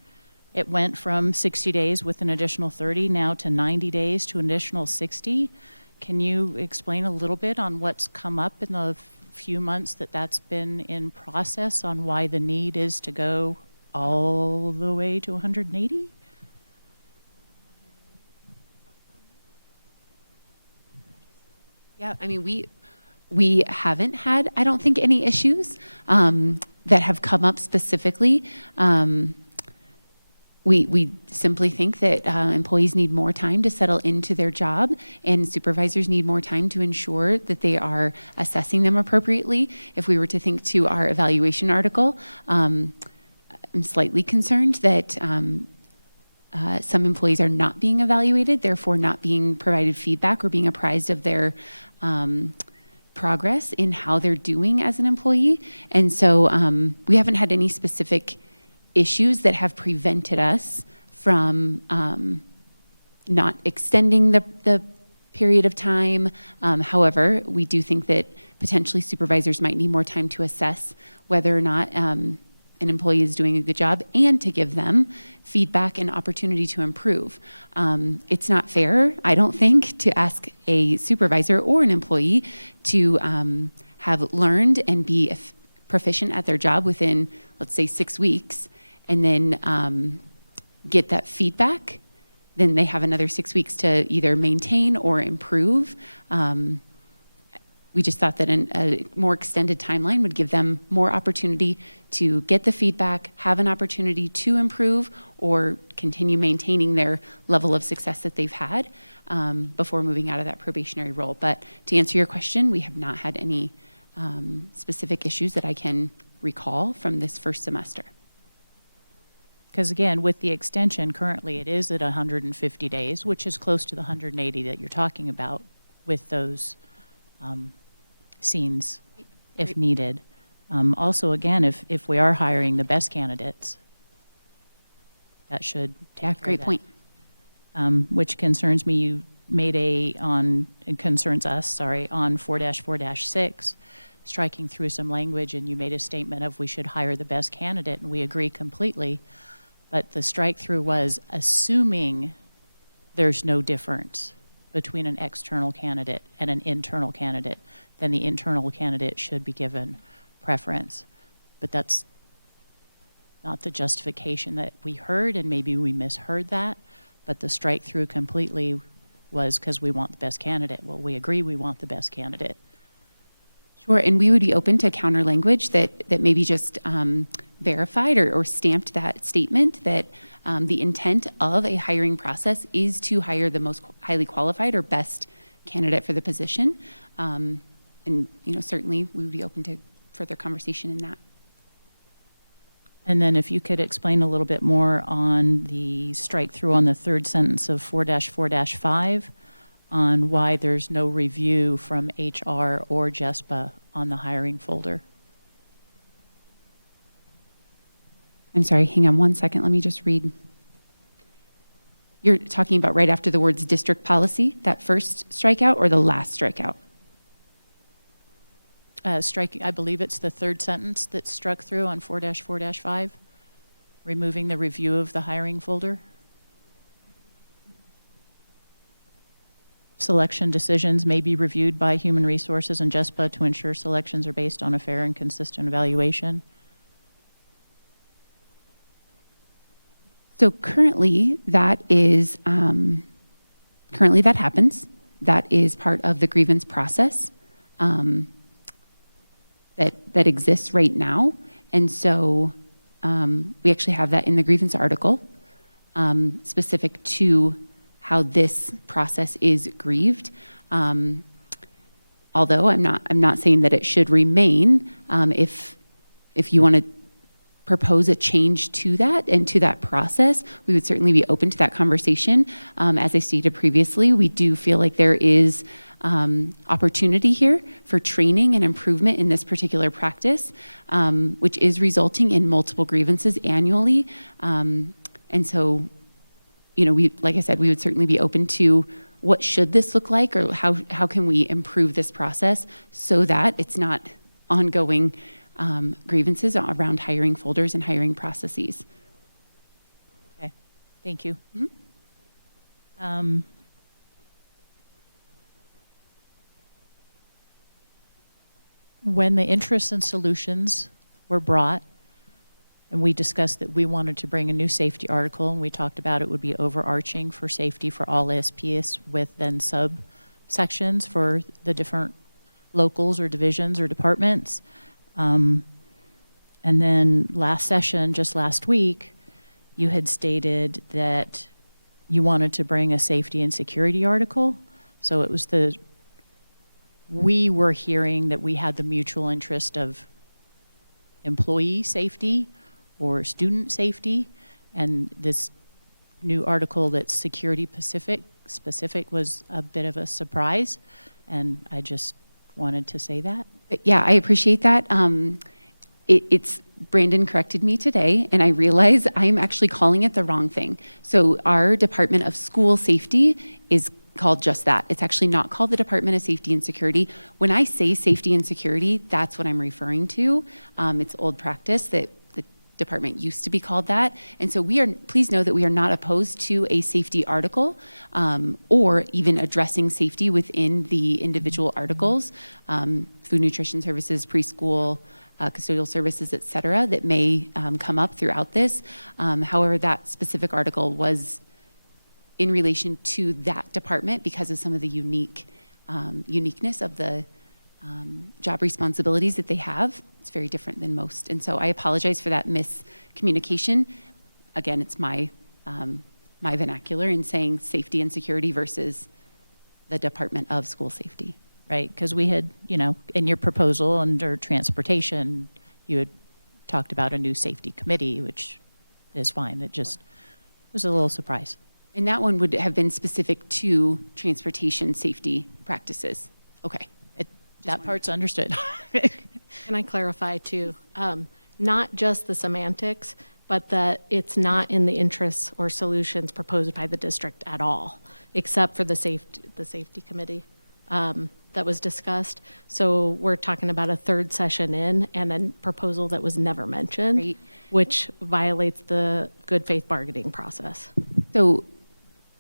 It went from 60 days with an additional 30 now to 90 days to an additional 60. Can you explain a little bit on what's come up in the few months that that's been in process on why the need is to go all the way to 180? Yeah, I mean, we haven't had, I don't think, any issues that have come up specifically. We simply think that employees need more time to settle into their job, and supervisors need more time to ensure that they are assessing them appropriately. If we were to think to our evaluation article, I'm slightly concerned that some employees are not being evaluated, therefore not being provided feedback or being apprised of their progress in how they're doing as an employee. And so we haven't had any specific issues that have prevented us from not extending the period of time. However, we do think that potentially supervisors might need more time to assess whether or not an employee is doing a good job and to give them feedback and opportunity to improve. It's not fair, I don't think, to ask a supervisor or an employee to have learned and be proficient at their job within, let's say, 6 weeks, and then get that feedback. Then they have another 6 weeks to either maintain or improve. We just thought that a more extended timeline would give them more opportunity to get the feedback, have an opportunity to improve, or continue maintaining their level of success that they've had before moving out of that probationary role. But to answer your question, we have not had any specific issues that I can recall from this first semester. Because again, with the extension, currently it is at 150 days, which is close to the 180 that you're talking about with those scenes if needed. Also, again, if we are hiring the best candidates, that should take care of Great that. point. Which concerns me, you made it concerns us, on 4-4-6, striking through some language, and you made a statement of we should hire the best candidate, and we agree completely. But the strike through was assuming there's no difference between an external candidate and an internal candidate, then the internal candidate should be given preference. But that's not the justification that we heard, and maybe we misheard that. But the strike through completely was because we want the best candidate. Well, we agree we want the best candidate. Sure, and we would be open to counter language that maybe just verified or stamped that statement that the intent of a hiring process is to hire the most highly qualified or best candidate for the position. And certainly we would be open to further conversation in that. And then if you could explain a little bit more on the strike through on the third sentence of 4-4-5 on why there's no review from HR or JESPA on the hiring folder. I'm sorry, hang on one second. Let me just read. You're talking about right after the words district policy, that first strikeout or the last strikeout? I believe it's the third sentence that's struck through on 4-4-5, removing the review of the hiring folder. Selection decisions may be reviewed by Human Resources and JESPA to ensure selections are based on a fair and consistent evaluation. So currently that happens. That is part of the grievance process. The that exists right now. And so we actually have that in the grievance article, specific to how this process is grieved. Although I'm not saying that it should remain. If you want to propose a change to that and to that process, we would certainly be open to that conversation. As I stated previously, we do feel like there is opportunity here for training and improvement in this particular practice, which is resulting in multiple grievances annually. And so, like I said, we would certainly be open to what should this look like, or how can we improve this process so that it's not ongoing grievances around hiring folders and hiring processes. Okay, thank you. When the interests and solutions were brought, and we discussed that we wanted to bring a new safety article, and we talked about it would be overarching for safety for all ASPs with then subsections for the different locals or divisions or departments. And then last session, just last week, you had stated that you wanted to bring a safety and security article. So it was we were hearing that we had the mutual interest of employee safety or student safety, and this new article that's security specific was a bit of a surprise, and I just wanted to say that. Yeah, I appreciate that. It's Brandon corrected me today, and I realize I'm actually calling it the wrong thing. So our Department of School Safety is called just that. It's actually not called the Department of Safety and Security. When I say safety and security, that's what I'm referring to. It's old practice that the department used to be called that. And so please know that we are not opposed to a safety article or even addressing safety within the individual articles, food nutrition services, preschool, custodial services, et cetera, that may come up throughout this. However, that specific article was in relation to that department because of some of the uniqueness of the job responsibilities that they have. It's very different than most. And so I apologize for that miscommunication. Again, it's my vernacular in saying safety and security versus the Department of School Safety. Right, because we had, in your proposal under transportation, you had talked about a new safety committee, which is fine. It just was a little surprise. And that one would have been specific to transportation safety practices. Okay. That part's understood. Can I clarify too? Not just the semantics, but that it's not in the interests or solutions proposed by the district at all, except for the safety committee that was discussed. So we're talking about a third session in and a proposal that was never mentioned, Right. which violates the good faith bargaining process. So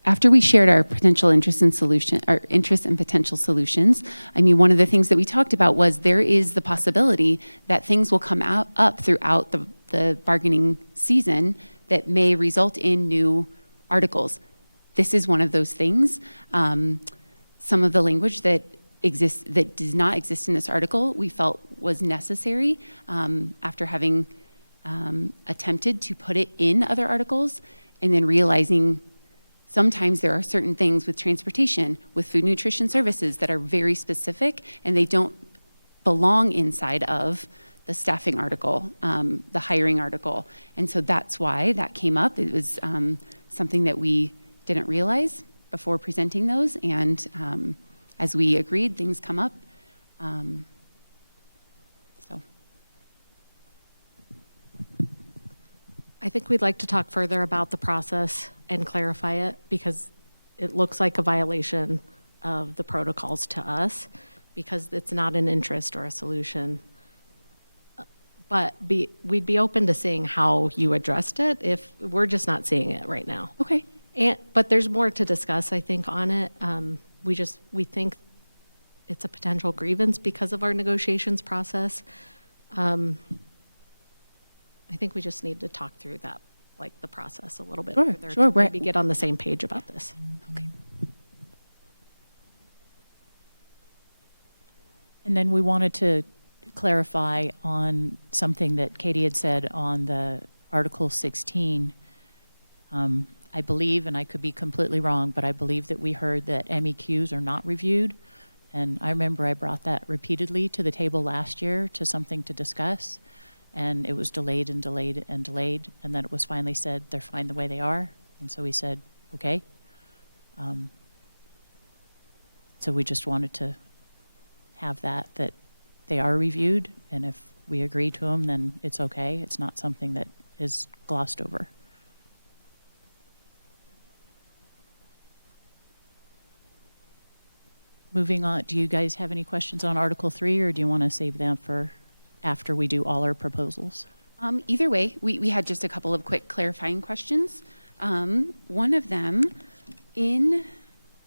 after we shared our potential interests and potential solutions, one of the things that we talked about was there is the possibility that things will come up throughout the bargaining season that may result in new articles. This is one of those things. Some of the language that does not exist in this article, we felt was necessary after having attempted to put it in other articles and then realizing sometimes there are certain things with transportation, with food nutrition services that are very specific and they don't belong inside of the staffing article, the hiring article. And so that's why that came up. It was something that we didn't realize before presenting those. And as we agreed, things come up. So. I think we'd like to talk further about the process and clarify it because it looks like a violation of the protocols to us because it's not an interest or a solution. But we'd be open to seeing how you addressed it if we're just not seeing it right now. Okay. But there's more to discuss, I think, on it. We think it's a potential grievance because of our negotiations process. I think we just need to talk through that, like the process a little bit further. Sure. To maybe get on the same page about this. Okay. And then we wanted to clarify on something that Katie had said on the Article 16. I believe, and I could be completely wrong, but I believe that we heard that MEQs are not reviewed. And I remember I brought that repeatedly to the table last year to something to discuss. And it was delayed and delayed and delayed. And then it was finally said, they're fine the way they are. And so we said, okay. So we just wanted to have that they are reviewed. And if we agree to them, then it's okay. It's not something that is glossed over. Moving on, do you guys have any questions on Article 3, or do you want to save them for after we do all our proposals? Either way, we had just a couple of quick clarifying questions. One of them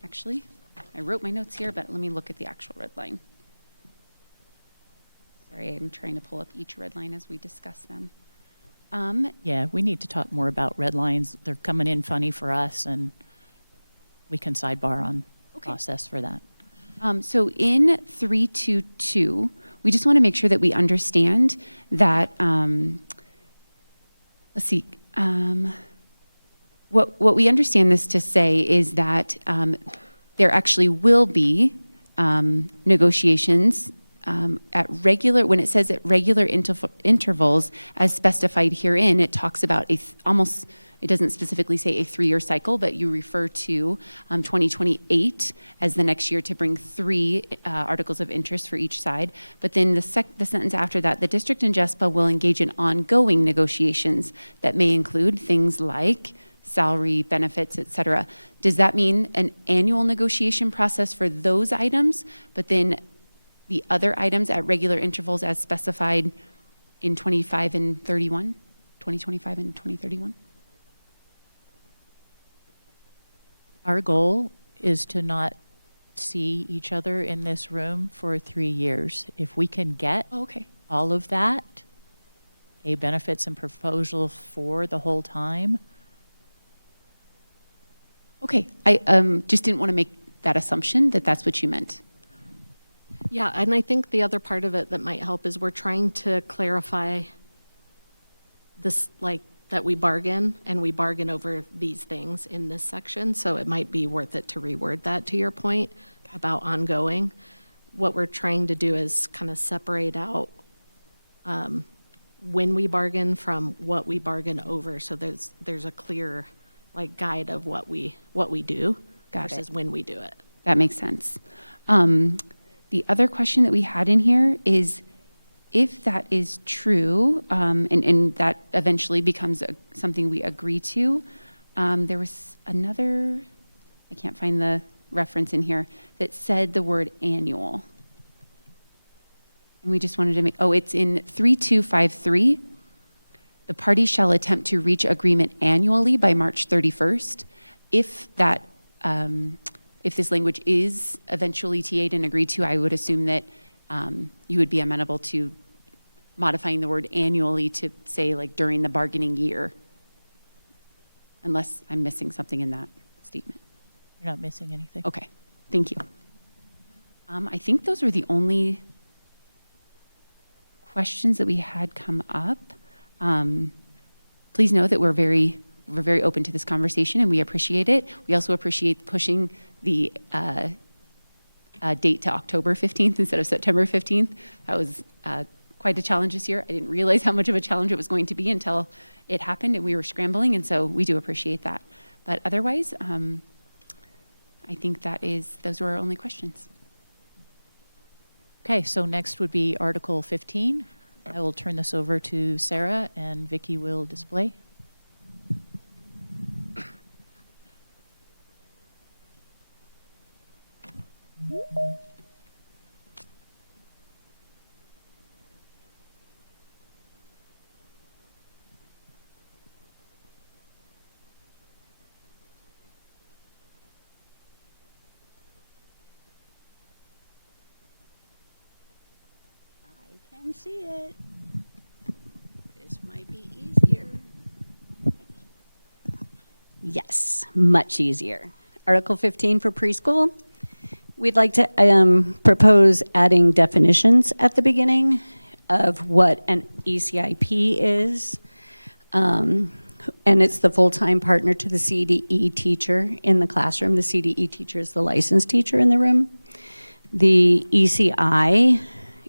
actually, I wrote my notes here, but let me look at the actual red line. Sorry, I'm trying to pull up each red line as we discuss them. Yeah, we need to talk more about red lines. They're coming in funny for us, and we can sidebar on process for that. So in 322, we just want to make sure that we understand that, let's see, what we understand this to say is that there actually will be negotiations at regular, when it says at regular intervals as specified herein, it talks about almost, it doesn't specifically say a 3-year cycle, but you refer to 2028 as the next year to bring 3 articles of interest for each side. But then the sentence after that, the district and JESPA will engage in ongoing negotiations that may include things like salary, benefits, et cetera. Does that mean an annual negotiation process for those items, but then the other items at regular intervals as specified in 2025 and 2031? Our goal is to not see each other in this room for 3 years. If we can get all of that, a benefits and proposal for the whole time. Okay, I just didn't want to make that assumption that that's what you meant. Yeah, and I think the other part of it that might help is we're trying to clarify this, like, that we bargain, and we bargain over these things in this section, so it might be worth it to reword that, to your point about ongoing. What we're trying to do is kind of separate out when we bargain from what we bargain over, so there's a clear, like, guide of what we do versus when we do it. That makes sense. The other question that we had in here is, if that is true, and that eventually becomes something we agree to, there was another, I can't find the reference in here, that said the word annual. And we just wanted to make, it's in 3253. The parties shall attempt to reach agreement annually by March 31st. If that, if this language is eventually TA'd and agreed to, I would assume that you would be amenable to modifying the word annually to say, like, during the bargaining year, unless I'm missing something in that statement. You're not missing anything. Okay, thank you. I think those were the only questions that we had come up. Please know that we're very open to this conversation, and we appreciate it. We also appreciate pushing the date to October 15th instead of September 15th. That was quite a challenge this year. I didn't realize how much of a challenge it was going to be until it happened and we were scrambling, and so we do appreciate that. But otherwise, I think those were our only questions. Okay, so next would be Article 15. I will turn this over to Sarah, and Vicki will display. See it. This might be easier. Yes, much easier. Article 15 for preschool. We'd like to propose adding definitions at the beginning. of what an ECIP is. And it's the full-time partner to the CDE teacher in the classroom. The CDE teacher is the licensed teacher in the room. The ECI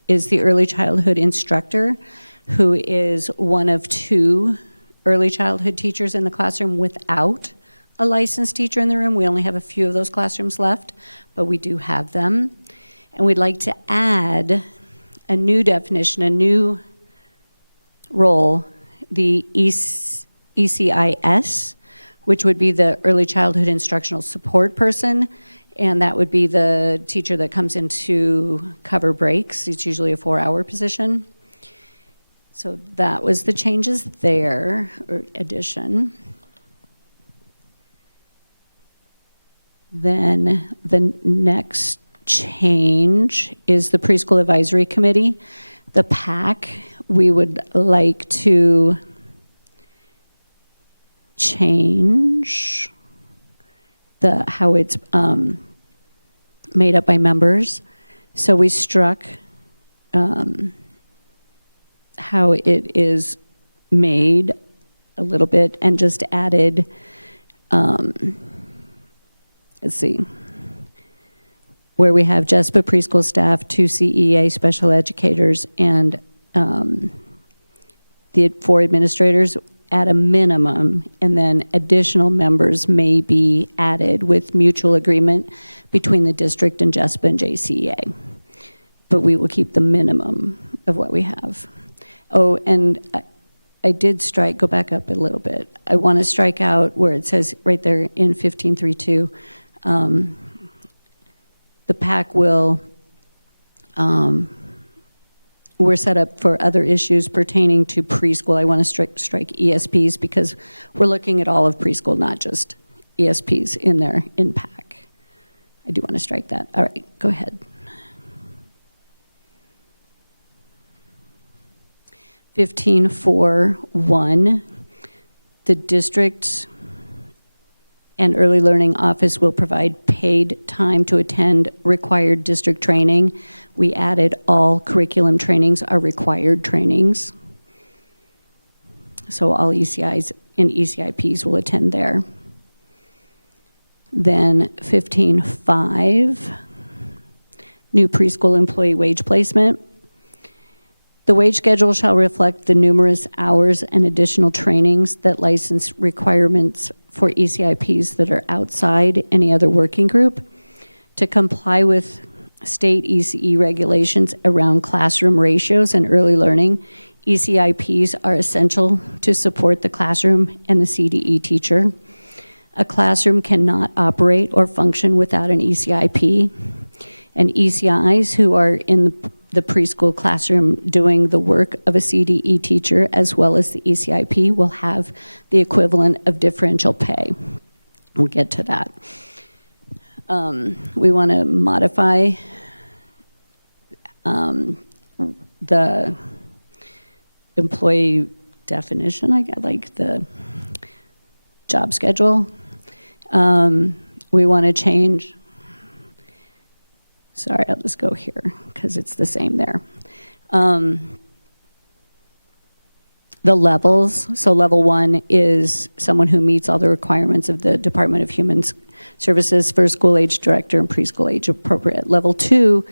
is the early childhood instructor, who is one of 2 early childhood teachers in the classroom without a licensed teacher in the room. We only have a few of those classrooms left, but we do have them. And we'd like to add a new definition, a new role, the ECIS, which would be the early childhood instructional support person, and that would be the teacher that comes in to cover breaks. It's usually a 4-hour position. So that was the changes there, or addition. Then the next change is the Preschool Advisory Committee. The PAC, we would like to change how it's made up by members. So we struck how it is made a little bit and just added, let's see, where we have JESPA preschool staff, 2 CEA special educators, and the 4 administrators at a minimum, and then additional members may be added with mutual agreement between the district and JESPA and JCEA. But we will keep the minimum of what we have. Oh, and I did strike, go back up a little bit. I want to strike out where it says right there in 15.3.2, the PAC will, we're set up for other issues pertaining to preschool. I want to strike ESPs because we're looking at all of preschool, not just ESPs in there in PAC. I do want to strike that. All right, go ahead. 15.4.1, the district and early learning office will provide paid time to attend required district training. We added all curriculum trainings are required trainings. So all ECIs and ECIPs will attend there. Then 15.5, new preschool employee wage placement. The wage schedule shall reflect the numerous hours and additional trainings that license requirements for ECIPs that are outside any other working group. To comply with state ECE regulations around classroom ratios and early learning, ECIPs are essential to support the classroom and the CDE teacher. A classroom cannot operate or function without an ECIP, and ECIs who are in the preschool classroom doing the work of a CDE teacher as well as the ECIP will have the equivalent of differential pay. We'll get to that. We want to modify the employee definition, I guess, like the job schedule. We want to change. Sorry, I'll just go here because it's the same there. The levels, so level 1 is someone who meets all the requirements of the Department of Human Services for school age director and preschool age appropriate. Level 2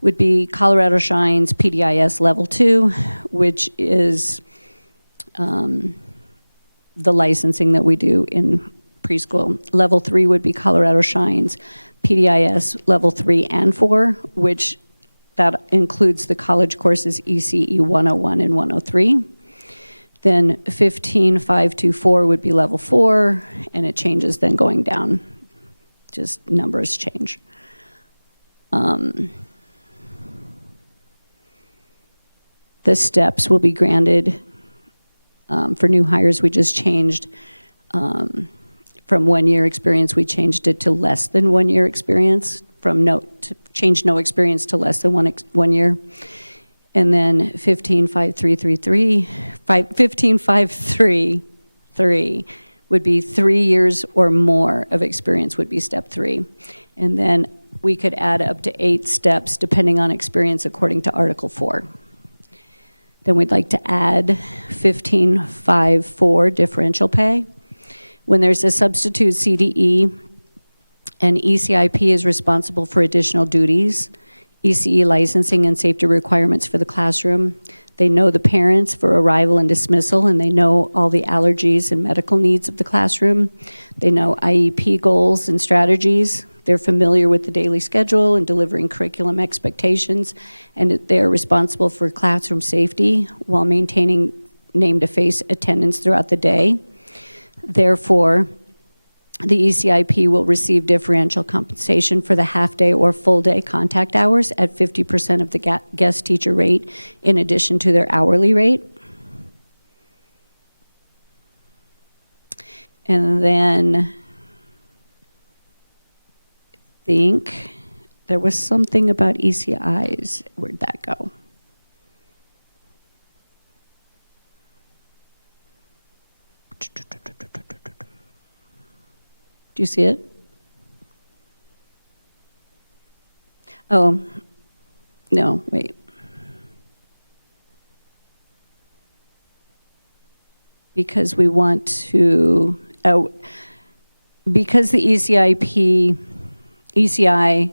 would be Colorado Shines PDIS level 2, which is the licensing that we do in preschool. Level 3 would be Colorado Shines PDIS level 3 and 4, which that includes the college courses ECE 101 and 103. Then 15.524 would be level 4, and it changes then going down. Just numbers change. The steps will be granted for new hires. We just changed from 1 year experience, we changed it to less than 1 year experience, from change no experience to less than 1 year. And then 15.533 would be 3 years or more of experience would be step 3. And then we could add up to 8 steps depending on experience according to Article 4. Then we'd like to add 15.5.4 differential pay. When there's a substitute CDE, and ECIP is responsible for additional duties, ECE licensing and safety requirements for the classroom. They know the parents for arrival and dismissal, and they know all the allergies and medical needs of the classroom. They know IEP goals and strategies. They're familiar with the daily schedule and delivering curriculum expectations, and they're responsible for classroom safety while maintaining name-to-face attendance throughout the day. Therefore, the ECIP will receive differential compensation for the half-day or full-day contact hours at 50% of the guest teacher rate in addition to their hourly rate. And then I think there was something about ECIs. Where'd that go? Do you see it? Oh, no, wait. Because we want to, because the ECI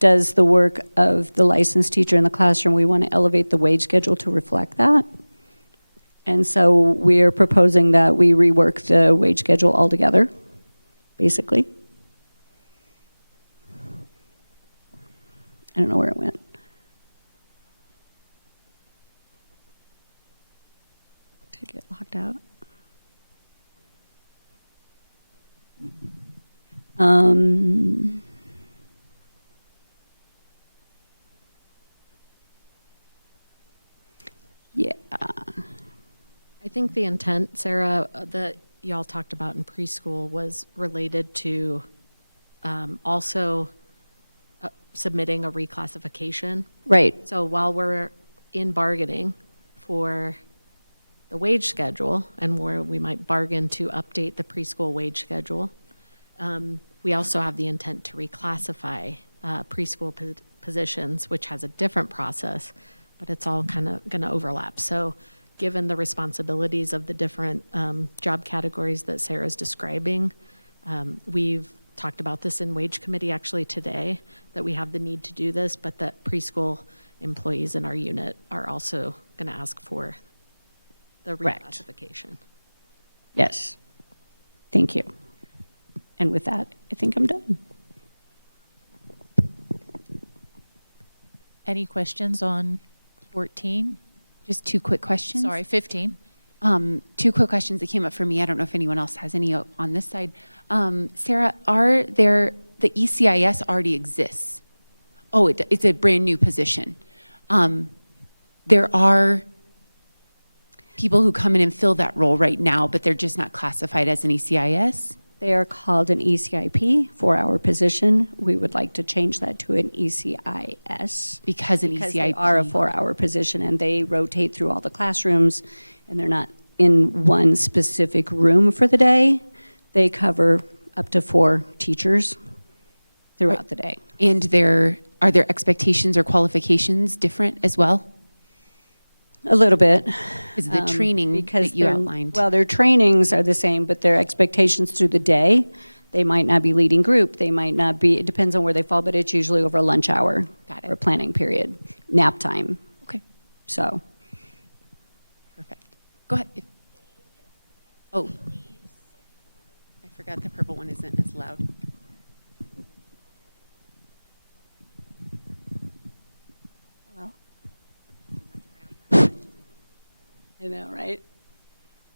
does the work of the licensed teacher in the classroom, we want to elevate the wage schedule to reflect that. And so we're proposing that we rework the wage schedule altogether, basically. I don't know where it went. Did it get locked out? Yeah. I think the intent, Sarah, that y'all talked about in preschool was related to also submitting a reclassification. Right. So while we're in bargaining for the wage schedule and where we might bargain to update the preschool wage schedule, we also have the intent to reclassify preschool positions, which has a different process, but it's all kind of going to overlap. So given the responsibilities of the different job categories that Sarah's describing, we've talked about this in wage committee actually today, that we have the need to do this, but that preschool employees in our unit are also going to ask for the Correct. reclassification. Yes. Thank you. And with that, I think I'm done. Any questions on 14? Just two quick questions. Sorry, 15. Two quick questions that came up for me. I don't know if anyone else has any on this side. Sarah, the ECIS already exists? Oh, it's a brand new position. There are people who come in and fill that role right now, but they're just not classified as an ECIS? They are called an ECIP for our position. We would like to change that to an ECIS. Because They ECIP are a 4-hour position, and they rotate through all the classrooms, and they're not in one specific room for the day. They cover up to 4 teachers throughout the day. And are their expectations or qualifications different as well? A little bit. Because of the training that you outlined. Well, their trainings are the same, but their expectations through the day, they might not be leading group. They might not be, it depends on where they fall, but it's usually over a lunch hour. Got it. Or planning period, nap time. Okay, So, perfect. Go ahead. Oh. I forgot the purple one isn't as loud. hello? I know, right?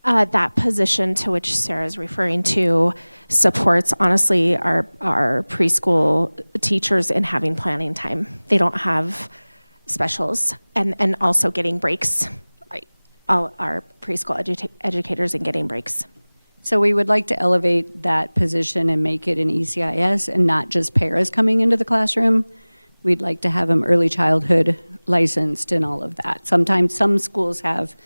That position to which Sarah is referring to supports, honestly, our preschool teachers in having planning time. They don't have specials and also getting breaks. Right. All our preschool educators and getting breaks. So we would like to elevate that position and make it an ECIS and not just paras coming into the classroom. We'd like to have them early childhood licensed and all of that. Sometimes some schools have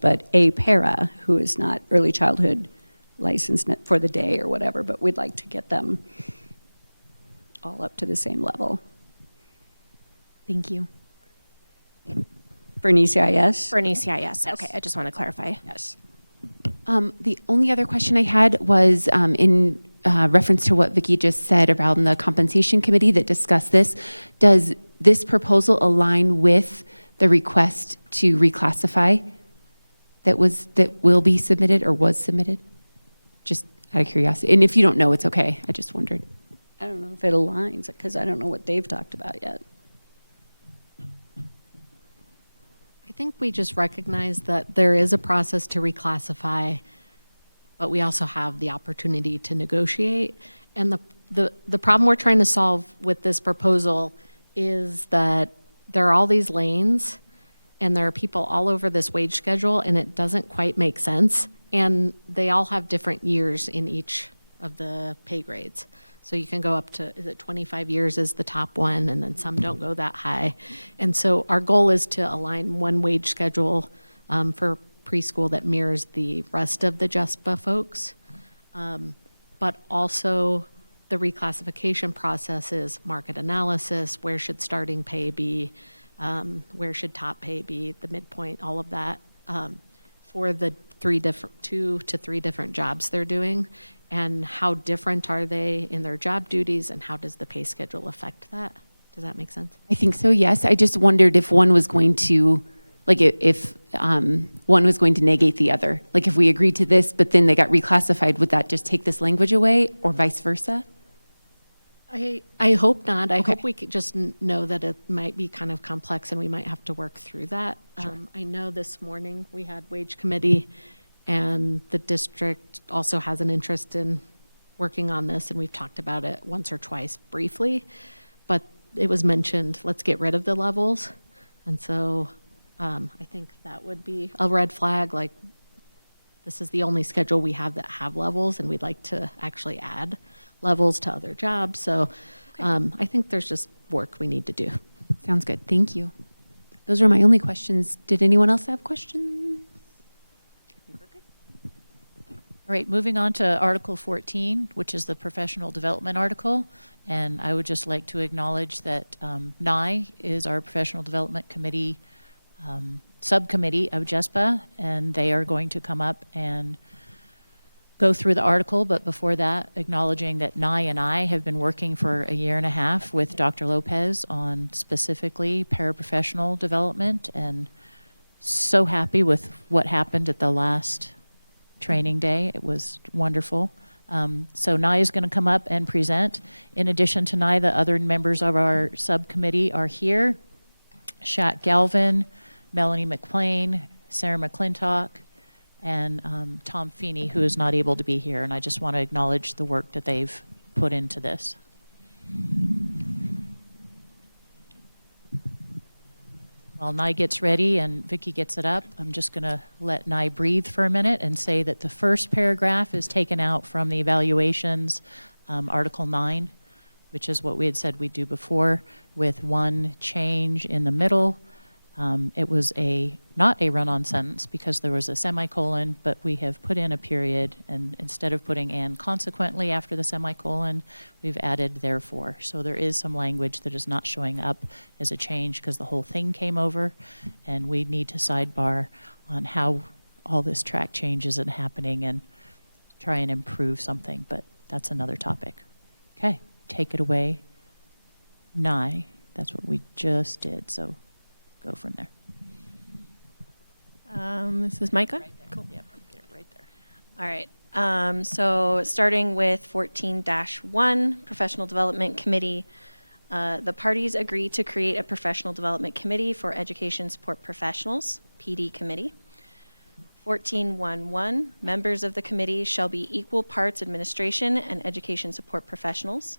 but a para who is not early childhood licensed for the day or whatever, but we'd like to get them all up to the same level. Thank you. For an ECIS? For an ECIS. Okay, I just want to clarify. Yes. The only other question I had was in reference to what Vicki just said around the compensation committee that discussed this. Does this proposal align with the request to reclassify that will be submitted or was submitted? Just out of curiosity. And if you don't know, it's okay. I just wondered. I don't know if it aligns, because I don't know what they've talked about yet. I think we just recognize that there is a process to reclassify, but we also have the opportunity to negotiate. And the problem we're trying to solve with this proposal is that there are all these lanes and there are people all over this wage schedule and it doesn't quite make sense. And they all have different years in each of the pay grades. So you can go up to, is it 25 years is the top one, and then some don't go that high. And so our goal is to align one wage schedule for preschool that mirrors the rest of the JESPA folks. But also the reclassification process is market analysis, where should starting pay be, where should top pay be, the midpoint, all of that, for the 2 to 3 different jobs they're doing. And how different are they in their job duties, and how does the pay schedule affect that? Does that make sense? I think so, yes. I just wondered if one was going to, like if one was going to negate the other. Like if we agreed to this, but then they got reclassified, would that just take this language away, or vice versa? I hope not. I Okay. hope we could just know that it might be kind of complex and we might have to work through that. Sure. I know this morning we had wage committee, and the district also has an interest in working on this, and we've talked about it once or twice briefly, but it was mentioned, let's get rid of the levels. And so I think that would be a red flag, like this is the only schedule we have that have levels, and we'd like to actually add levels to other jobs. So I think there's just work we need to do. Sounds good. Thank you. Those are my only questions. Did anyone else have questions? All right, moving on to Article 14, which is the professional development article. And I would just like to acknowledge that NIE is our professional development committee, subcommittee of JESPA, and they are going to come up and go through the article. But before that, acknowledging that NIE and I have been working for a year and a half with Dr. Lopez on specifically paraprofessional development, and so happy with what happened at the last training day. It was wonderful. So NIE is going to come up and present. In addition to NIE, the other members of our subcommittee are here. Shat Galvin, Melanie McLean, Sarah McClintock, and Tom Feeney, who is not able to be here. And I just want to acknowledge the work that they've put into this. While NIE gets ready and Vicki gets it up, I'm just going to let NIE breathe for a minute and say that the first paragraph is taken out from the evaluations, Article 9, which is what we had said we'd do before, with one change in the middle. It was not a run-on sentence because there was a semicolon, but we have put in a period, and instead of putting "and consequently" after the semicolon, we've added "therefore." So there is some language that is not showing up as a change because the whole thing came over, and we need to sidebar on how all this track change isn't happening and try and improve something, but that's another topic. Okay, take it away. NIE, that's what we just did, so go from there. This is Micah. Right there. Cool. Yep, get it right there. All right. So starting with 14-1, Professional Development Committee. The parties agree to create a Professional Development Committee for Education Support Professionals, PD Committee. 14-1-1, members of the committee shall be equal parts administration and education support professionals.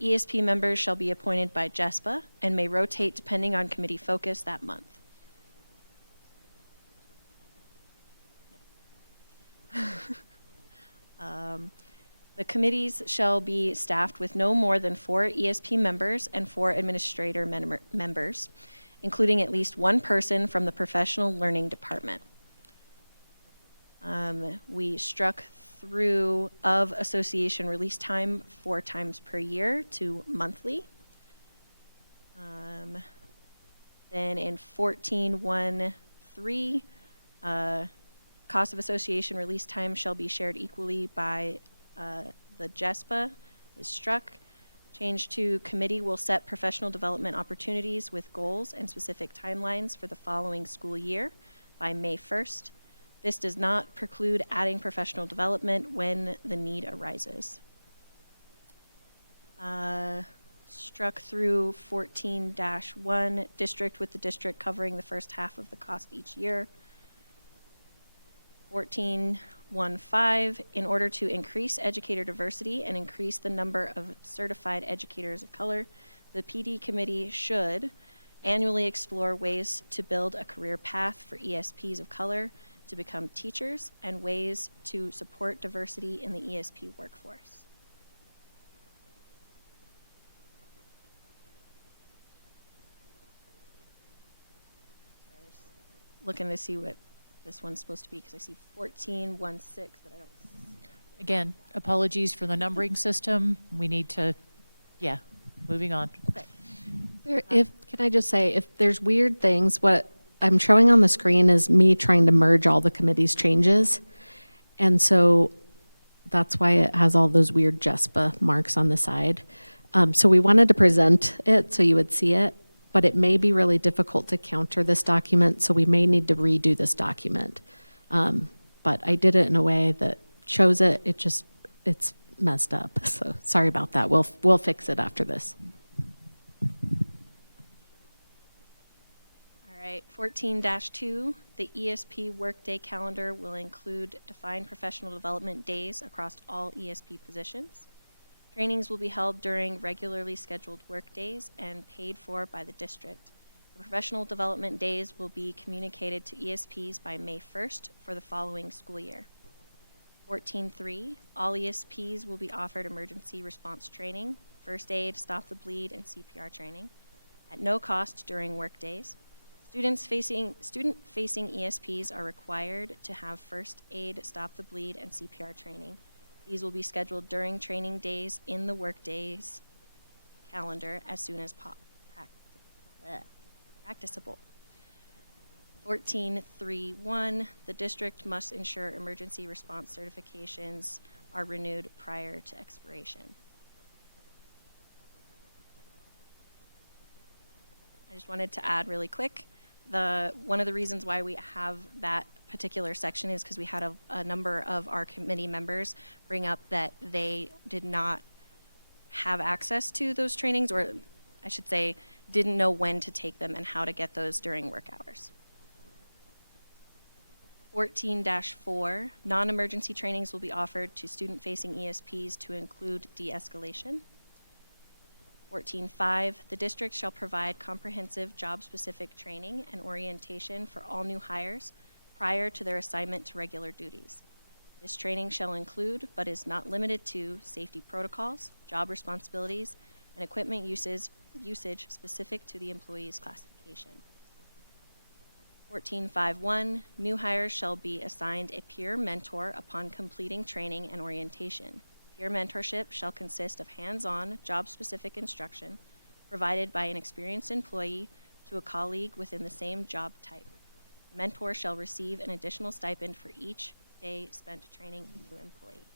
ESP members shall be appointed by JESPA and may rotate depending on committee focus that month. The committees shall be staffed with no more than 4 ESP members and 4 administrator members, including at least 1 person from the professional learning department. We struck through of association release time 4 times per year to monthly. Then in 14.1.3, cost of association release time shall be shared equally by the JESPA is struck. Change to committee will set professional development opportunities with goals and specific timelines for the following school year by May 1st. This does not preclude adding professional development when the need arises. Struck through 14-1, district with the district covering the first half of the cost each year. 14.1.5, in order to increase educator diversity and increase the number of certified educators of color, the PD committee should annually explore ways to build a career path for ESPs of color to become teachers and ways to support diversity in the ESP workforce. I was looking to see what this one's supposed to be because I see 14.1.6, but I don't. Again, apologies for the numbering system. We need to, moving on. Okay. Can I just say, if there's weird things, what I'm showing on the screen is me trying to merge all the committee's changes. And so that's why it has all those weird JESPA marks on the side. So we wanted to present it so you would see it, but it may be really difficult to counter this document, so we may need to redo this document. But I did it in a way that shows it. It's messed up. So sorry about that. We'll fix it after this. All right, 14-2, the ESP workday calendar will include defined professional development days across all ESP positions. Trainings will be held during regularly scheduled work days and paid for by the district. The professional development days will be communicated to ESPs by May 1st for the following school year. 14.3, all ESPs will be offered emergency response training, first aid, stop the bleed, and CPR training at no cost during work days. Student-facing ESPs are required to have first aid, stop the bleed, and CPR training. These will be scheduled during training days in the workdays calendar as soon as practicable. 14.3.1, the district must ensure emergency response certifications are renewed prior to expiration. I just wanted to add really quick, one of the reasons why we have that particular section is because we had a number of our committee members bring up that they did not have access to those trainings, or I should say, didn't know when to take them and how to get those during work hours. 14-4, non-emergency trainings will be offered to student-facing ESPs to include de-escalation. 14.5, the district shall provide comprehensive job-specific training and orientation for all new hires prior to their assignment to regular duties. This training shall include, but is not limited to, safety protocols, job responsibilities, and equipment usage specific to the employee's classification. 14.5.1, new hires shall be assigned a peer mentor upon completing training and orientation. Peer mentorship shall consist of hands-on, job-specific instruction provided by an experienced employee to a colleague within the same job type. The mentor shall receive an additional stipend for each day spent training a new employee.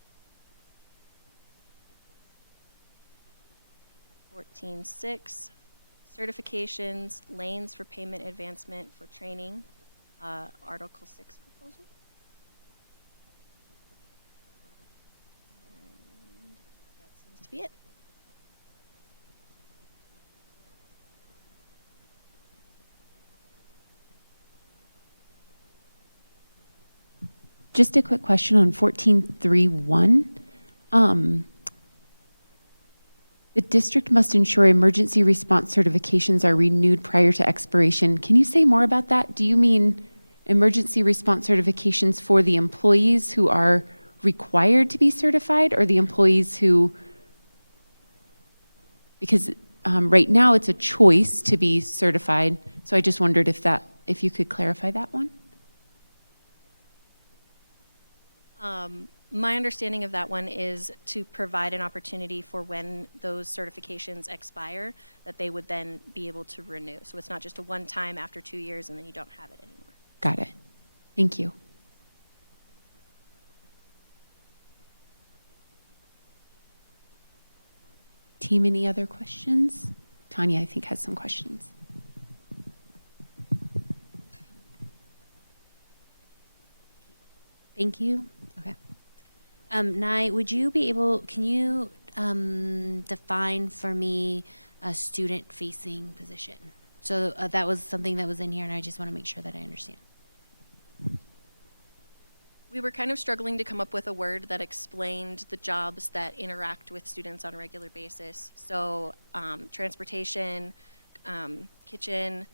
14.6, certifications, lanes for payment advancement for training, Article 6 proposal. And that seems to be it. Just a quick question on 14.3.1. The district must ensure emergency response certifications are renewed prior to expiration. Can you say more about that? Do you mean emergency response certifications for the employees who are required to be certified, or the employees who, because right now it's a choice to be certified, so I just wondered if you could clarify that one? My understanding of that one is to provide an opportunity for when those certifications expire, that they would then be able to renew. So it's not just a one-time after 2 years and then you don't have it anymore. Got it. Thank you. Team, any other questions? Tanya, I think, has some questions. Thank you. Okay. Nye, would you be able, can you define for me a student-facing position? So that was something that was in here, and I just want to make sure that I understand. We were kind of struggling to come up with a word that explained the jobs that interact with students on a regular basis. So transportation, kitchen,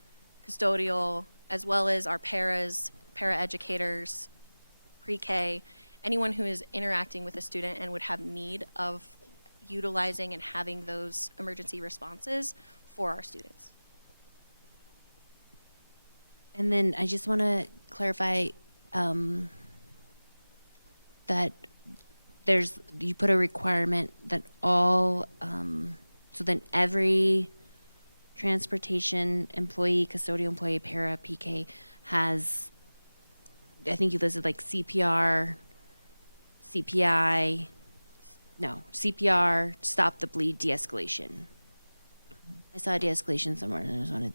custodial, as well as our para-educators, pre-K, anyone who is interacting with a student and would have need of utilizing and having those emergency responses for our students. And then I just want to clarify that you put a requirement that all, so then every transportation employee, custodial employee, para, PK has, I think you listed like CPR, stop the bleed, de-escalation. I saw de-escalation somewhere, and I just wanted.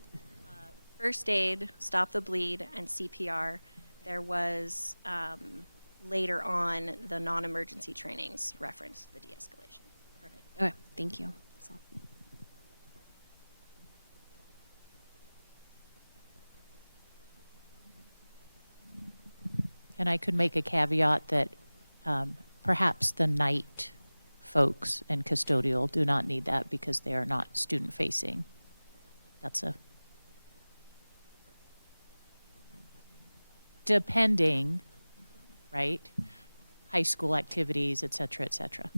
First aid, stop the bleed, and CPR. There was later on the non-emergency trainings referenced the de-escalation. Perfect. Okay, thank you. That's all. And I could make a caveat that perhaps the night folks and custodial do not need that because they are not student-facing. That's a... Depending, right? High school activities, et cetera, et cetera.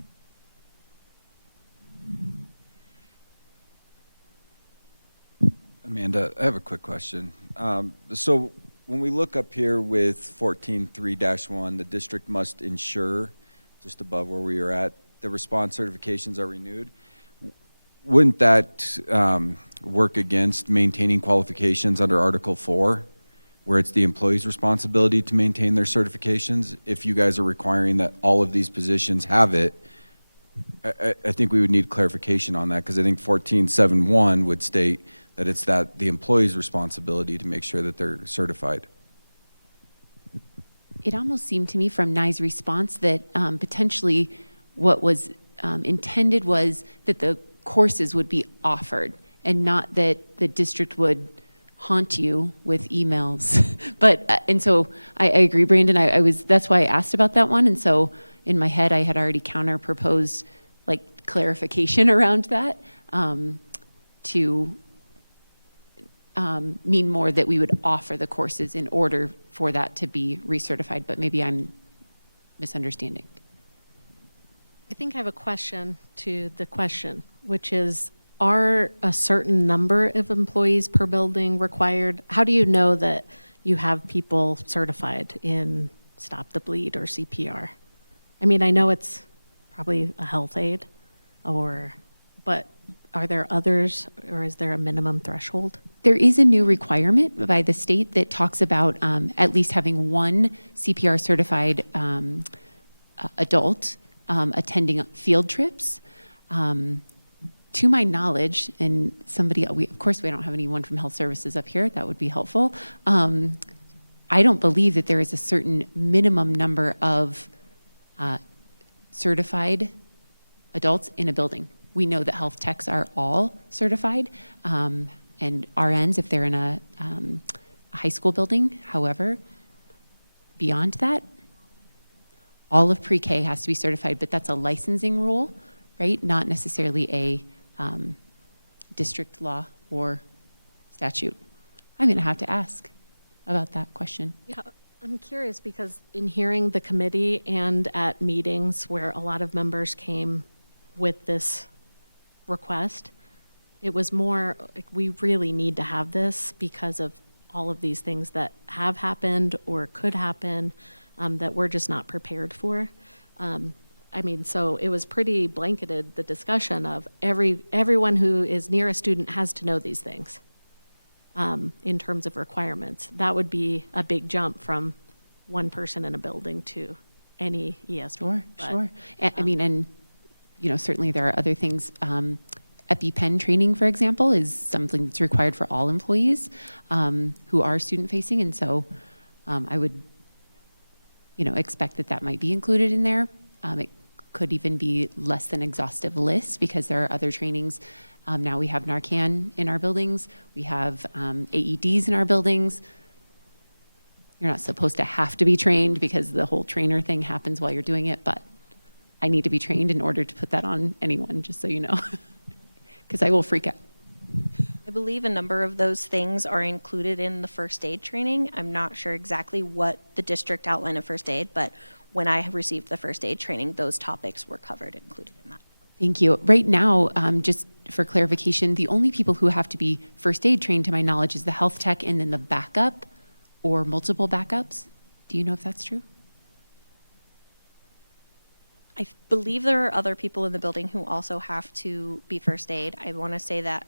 Amanda, I have a quick question. So when we look up here with 14.3-1, the district must ensure, just above where we are at, the response certifications are renewed. Wouldn't that work against maintaining qualifications under Article 4, where it's the employee's responsibility to maintain their certifications? If you guys are requiring that all of these positions have it, I think we would need clarification on that, because I think 14.7.1 would state that it's the employee's responsibility to make sure that they're certified. It almost seemed to me from Nye's response that potentially what was intended was that the courses would be offered and not that the district would haunt you with emails. But, and so I agree, Brandon, that's why I asked about that one. And so in my head, I had already counter proposed like clarification around that to mean more that we would offer the courses in order for that to be recertified, but maybe I'm misunderstanding. I think I have a question to the question, which is, are a certain number of employees per building required? How do you know that you have people certified in Stop the Bleed or CPR? I mean, I know it's probably a health aide, but are there others, or is there a minimum threshold? There is a new requirement by the state that talks about at least having one CPR certified adult attending field trips. To my knowledge, and of course we don't have anyone from health services up here, that would be helpful. I don't believe that there is a certain minimum number of certified adults in a building. We know that health techs are all certified, and RNs if they're in a high school building. However, beyond that, all of pre-K has to be certified, but that's a licensing rule, right? Not necessarily a district law or statute. I'm going to have to ask about that question. Yeah, I'm curious because in hearing the committee and at meetings where a lot of members came with this request, it was more like we really need to have this because of all of these things that have happened or could happen. that we're just not prepared for. I mean, so it was pretty blanketed, the discussion of everyone who is near a student has to know these things in terms of requirements. That would be a big jump from one person in a building to any ESP. Sure, But, sure. I mean, and, you know, certainly there are other things. EpiPen training, for example, is something that's required for all employees who are student-facing. And so I would, you know, expect that that might be included in there. It could even be less than exhaustive list because there are other trainings. Now we have Narcan in our buildings. We have AEDs in our buildings. You're not supposed to have to be trained because the whole trainer thing happens while you're doing it, but I need to be trained in order to put that on anyone, just so you know, because I will freak out. I believe a number of those things are included in the first aid training. I'm not sure exactly what the district outline of first aid, but when I received the first aid training, those topics were covered, included in that. Thank you. Right now, just for clarification, the only people who have to be first aid trained, to my knowledge, is the health tech and then the backup or multiple backups. Do you know if that's true? I believe there are other people in the building who also have to be first aid. I want to say that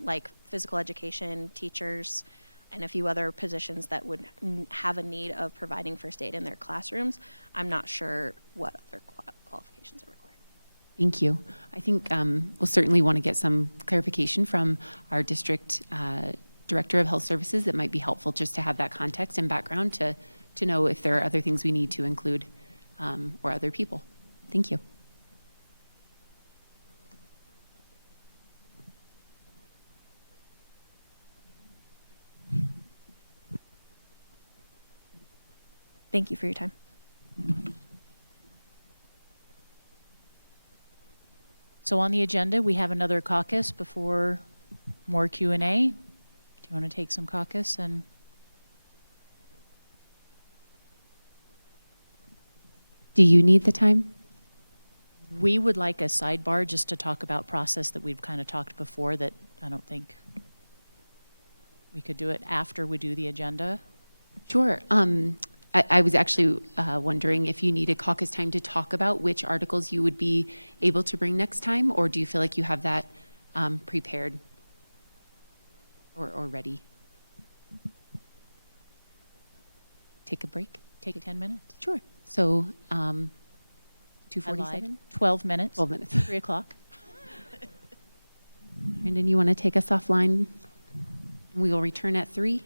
like physical education teachers and a few other positions that would have a need of providing first aid in their classrooms. I'm not sure what other qualifications are required. Thank you. I think we'll certainly want to get some clarification from our district director of health services. That might be helpful just to have that context and background to know if there are other things we need to include or other people. Thank you. Thank you for your time. So on the agenda, we have another caucus before more Q&A. Do you want to take some caucus and? Do you need the time? We would like a sidebar just to talk about process that we've kind of talked before that I don't think we could do it after we do the agenda. Sure. I was actually wondering if you needed caucus time to talk about which articles you would be able to bring next time, or do you feel like you have that prepared or ready? Take a break? Take 10 minutes? Sure. So, I lied. 2:47? 12 minutes. 12 minutes. 3 o'clock. Brandon, you want to take us offline? We will return at 3.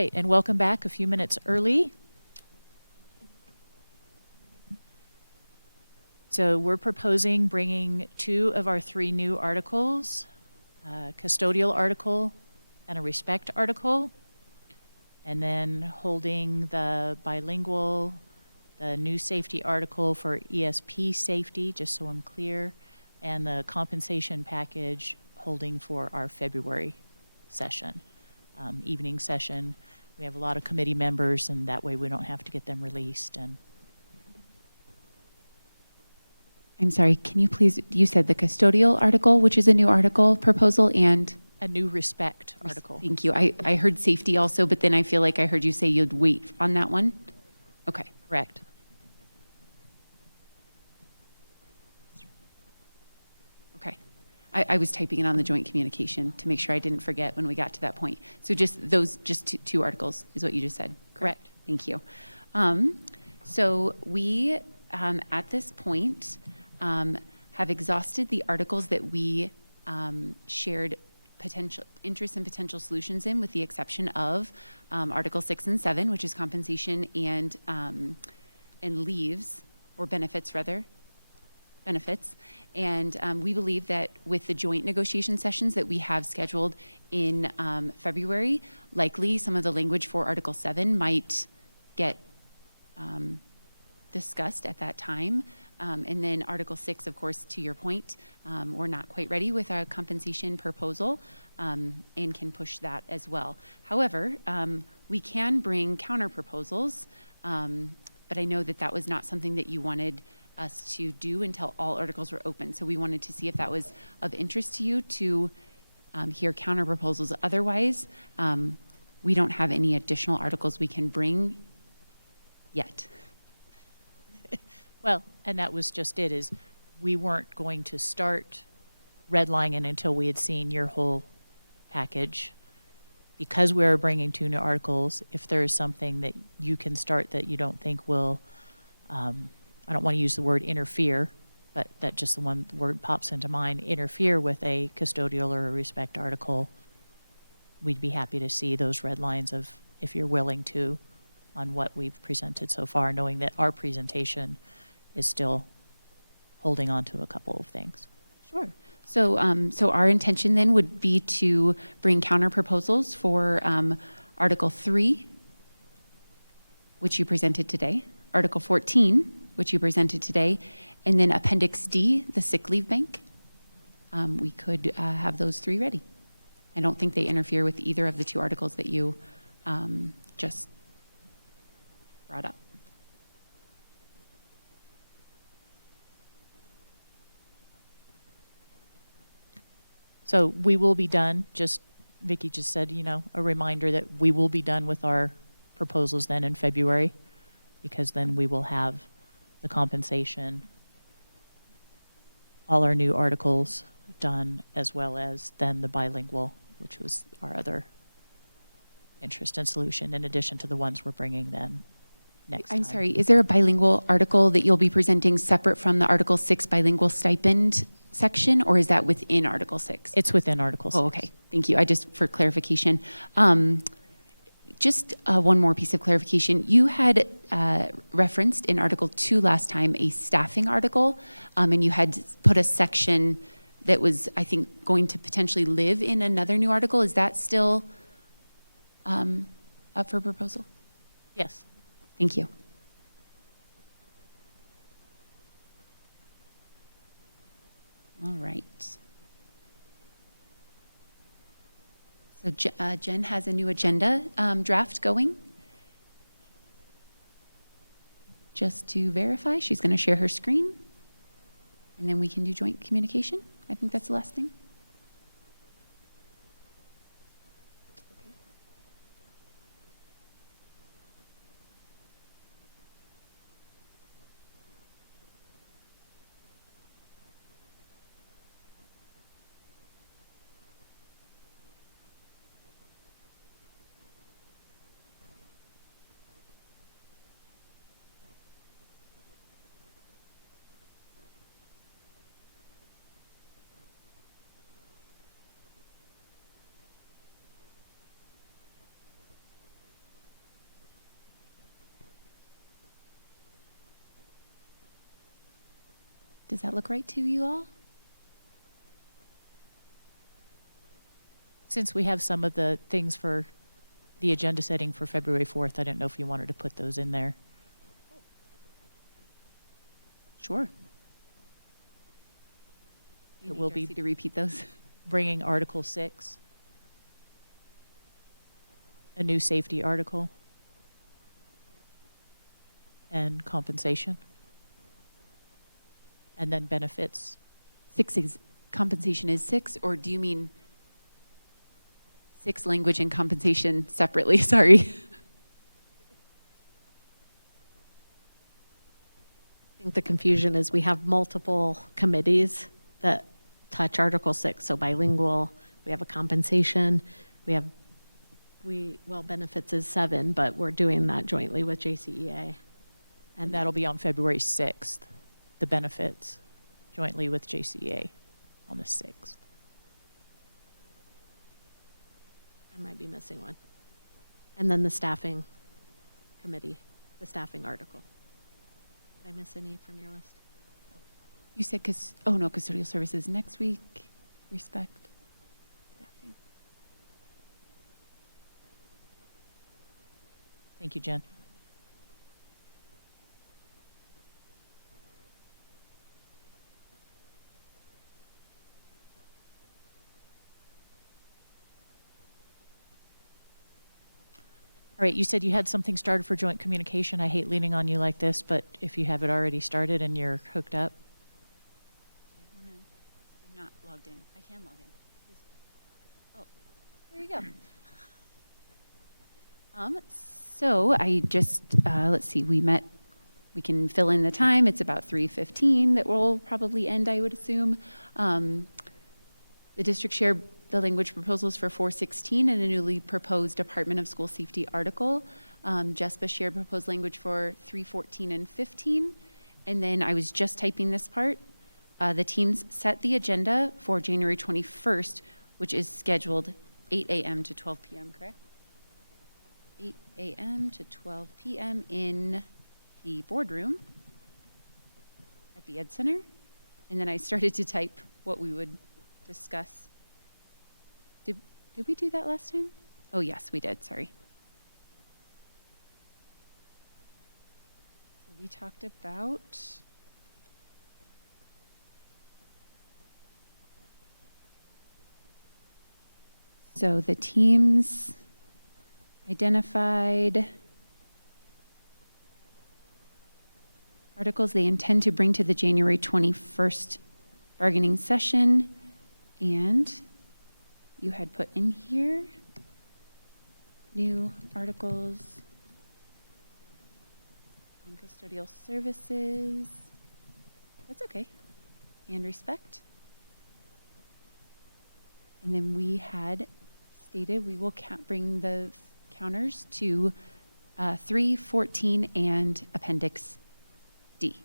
right, and welcome back a few minutes early. So we're proposing bringing 2 of our 3 new articles, a custodial article and a respect article, and then holding the bilingual, the new safety article for ESP safety, just so I'm clear, and the compensation package holding for our February session, evening session. We have a lot of committee members, and that way we don't have to get them released. And I'm sorry, can you please, you said the custodial article, which is a new article proposal, and? a new respect article. Thank you. I heard safety also, but then I feel like I heard you say you'd wait on that one? Okay. Correct. Okay. I was typing it on the joint communication to make sure I didn't forget when we got to that point. So just those, just two articles is what you just said? Correct. Thank you. So we, at this point, have exhausted the articles that we shared potential interest and potential solutions in, with the exception of Article 6 and 7, which is compensation and leaves, or benefits rather, benefits. And we believe that with the joint negotiation sessions that we have scheduled in February, likely some of the language for Article 7 might get discussed at that time. And then Article 6, of course, to your point, we're not quite ready with our compensation proposal and can push that as well. However, we can bring counter proposals, but I know that that was not something that you wanted us to do until all articles were open. So we wanted to see if that was of interest to you to hear counter proposals. Otherwise, we don't have any additional articles we can bring yet. Well, and that was just it, is we weren't going to start redlining until we had seen your whole package. Because we are bringing 2 new articles, if there is something that you can start that you don't think will, I don't want to use the word interfere, but that just the one word pops into mind, interfere with a custodial or a respect article, we'd be happy to see those red lines of, if you're willing to, on what we've presented so far, knowing that our presentation is still holding on to a couple of things. Sure. So, so our intention then would be to bring counter proposals for Article 3, which you presented today, Article 14, which you presented today, and then Appendix D, the sick leave bank. We could have those 3 ready. I don't think they interfere with either of the 2 articles that you just brought up. So we will be done, just, Vicki just said, you know, a reminder that we will be done with our proposals then in February, because then we will have the compensation, all our new articles done, as well as then the bilingual, which was our other interest and solution, in addition to the ones we're bringing then next time. I'm sorry, is there a bilingual article that you'll be presenting separate from the Article 6 bilingual stipend section, or is that within Article 6? It's within Article 6. Oh, okay. Thank you. I just, for clarification. Just one more piece of clarification. You had referenced in Article 2 last time a staffing article, and you had put a section that was, I think, going to potentially live in another new article. Is that still up for proposal? Yes. Thank you. All right. So Jen has a new agenda draft going. Just to verify, she's going to share her screen, and then we can do joint communication. I think that's the last thing. Does that look right to you all? Since we have some of the things for the agenda setting for February 4th, I didn't know if you wanted to put those in there. Sure. You It will need be Darcy to repeat those. bringing Article 6, a new safety article, and compensation, and then benefits. 6 is, compensation is 6, or do you mean 6 language and compensation separately? Sorry. I think the confusion is we have multiple committees that touch Article 6. So bilingual, we have a compensation, well, benefits is 7, but we're doing that jointly with JCEA. And that'll be on February 6th, the benefits, jointly with JCA on the 6th. I might be missing one. And then the staffing committee, the staffing article. Did I miss any from your list? You said, oh no, custodial services next week, respect. Staffing. Thank you, Jen. All right, you said you had something started for joint communication. I hate leaning on you like this, but if you have it already started and you're hooked up. I'm not logged in. I can log in. Oh, there you go. So I just, let's see, we can fill in the time. It's about 3:15 that we'll probably end, I would assume. The district shared the language proposals for 416 and a newly proposed Department of School Safety article. JESPA shared proposed language for 314 and 15. And then I was just typing this part. The teams set the agenda for January 21st, which is scheduled 8 a.m. to 12 p.m., correct? 8 a.m. to 12 p.m. in the boardroom at the Ed Center. And then I started to type what we would discuss. Did we do that last time? Oh, yes, we did. Sorry. We talked about so the teams identified articles they intend to bring to the January 21st bargaining session, and you had put in here new articles on custodial services. That's okay. And respect. And then we had stated we will bring the counters to 314 and Appendix D.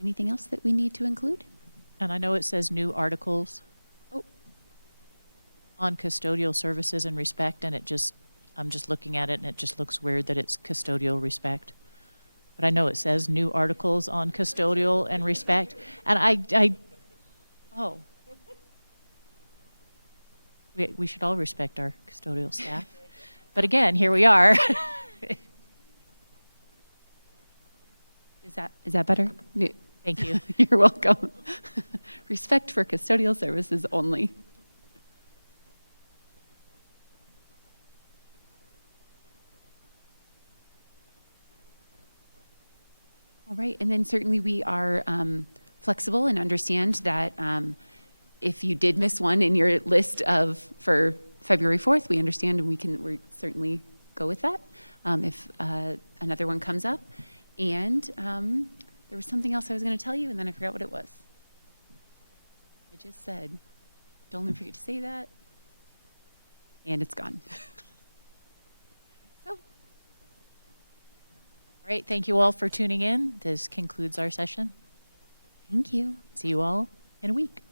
Anything else that we need to include? And I know it says new articles Oh, on custodial services and respect, and I'm just looking at it and it just looks weird that it's custodial respect. But I know it says new articles on custodial and respect. And oh. We should all respect our custodial staff. But again, here we are. is that better? Thank you. You're welcome. Respect for custodial services only. All right, and then certainly we are flexible and understand that if you did miss one in your list for February 4th, we understand and we certainly go with that if another one comes up. And there was something else I was going to tell you, and then I forgot what it was. I just said, don't let me forget to say that. And it's gone. So. All right, thank you all for tuning in. This concludes our session. Thank you. See you all in a week.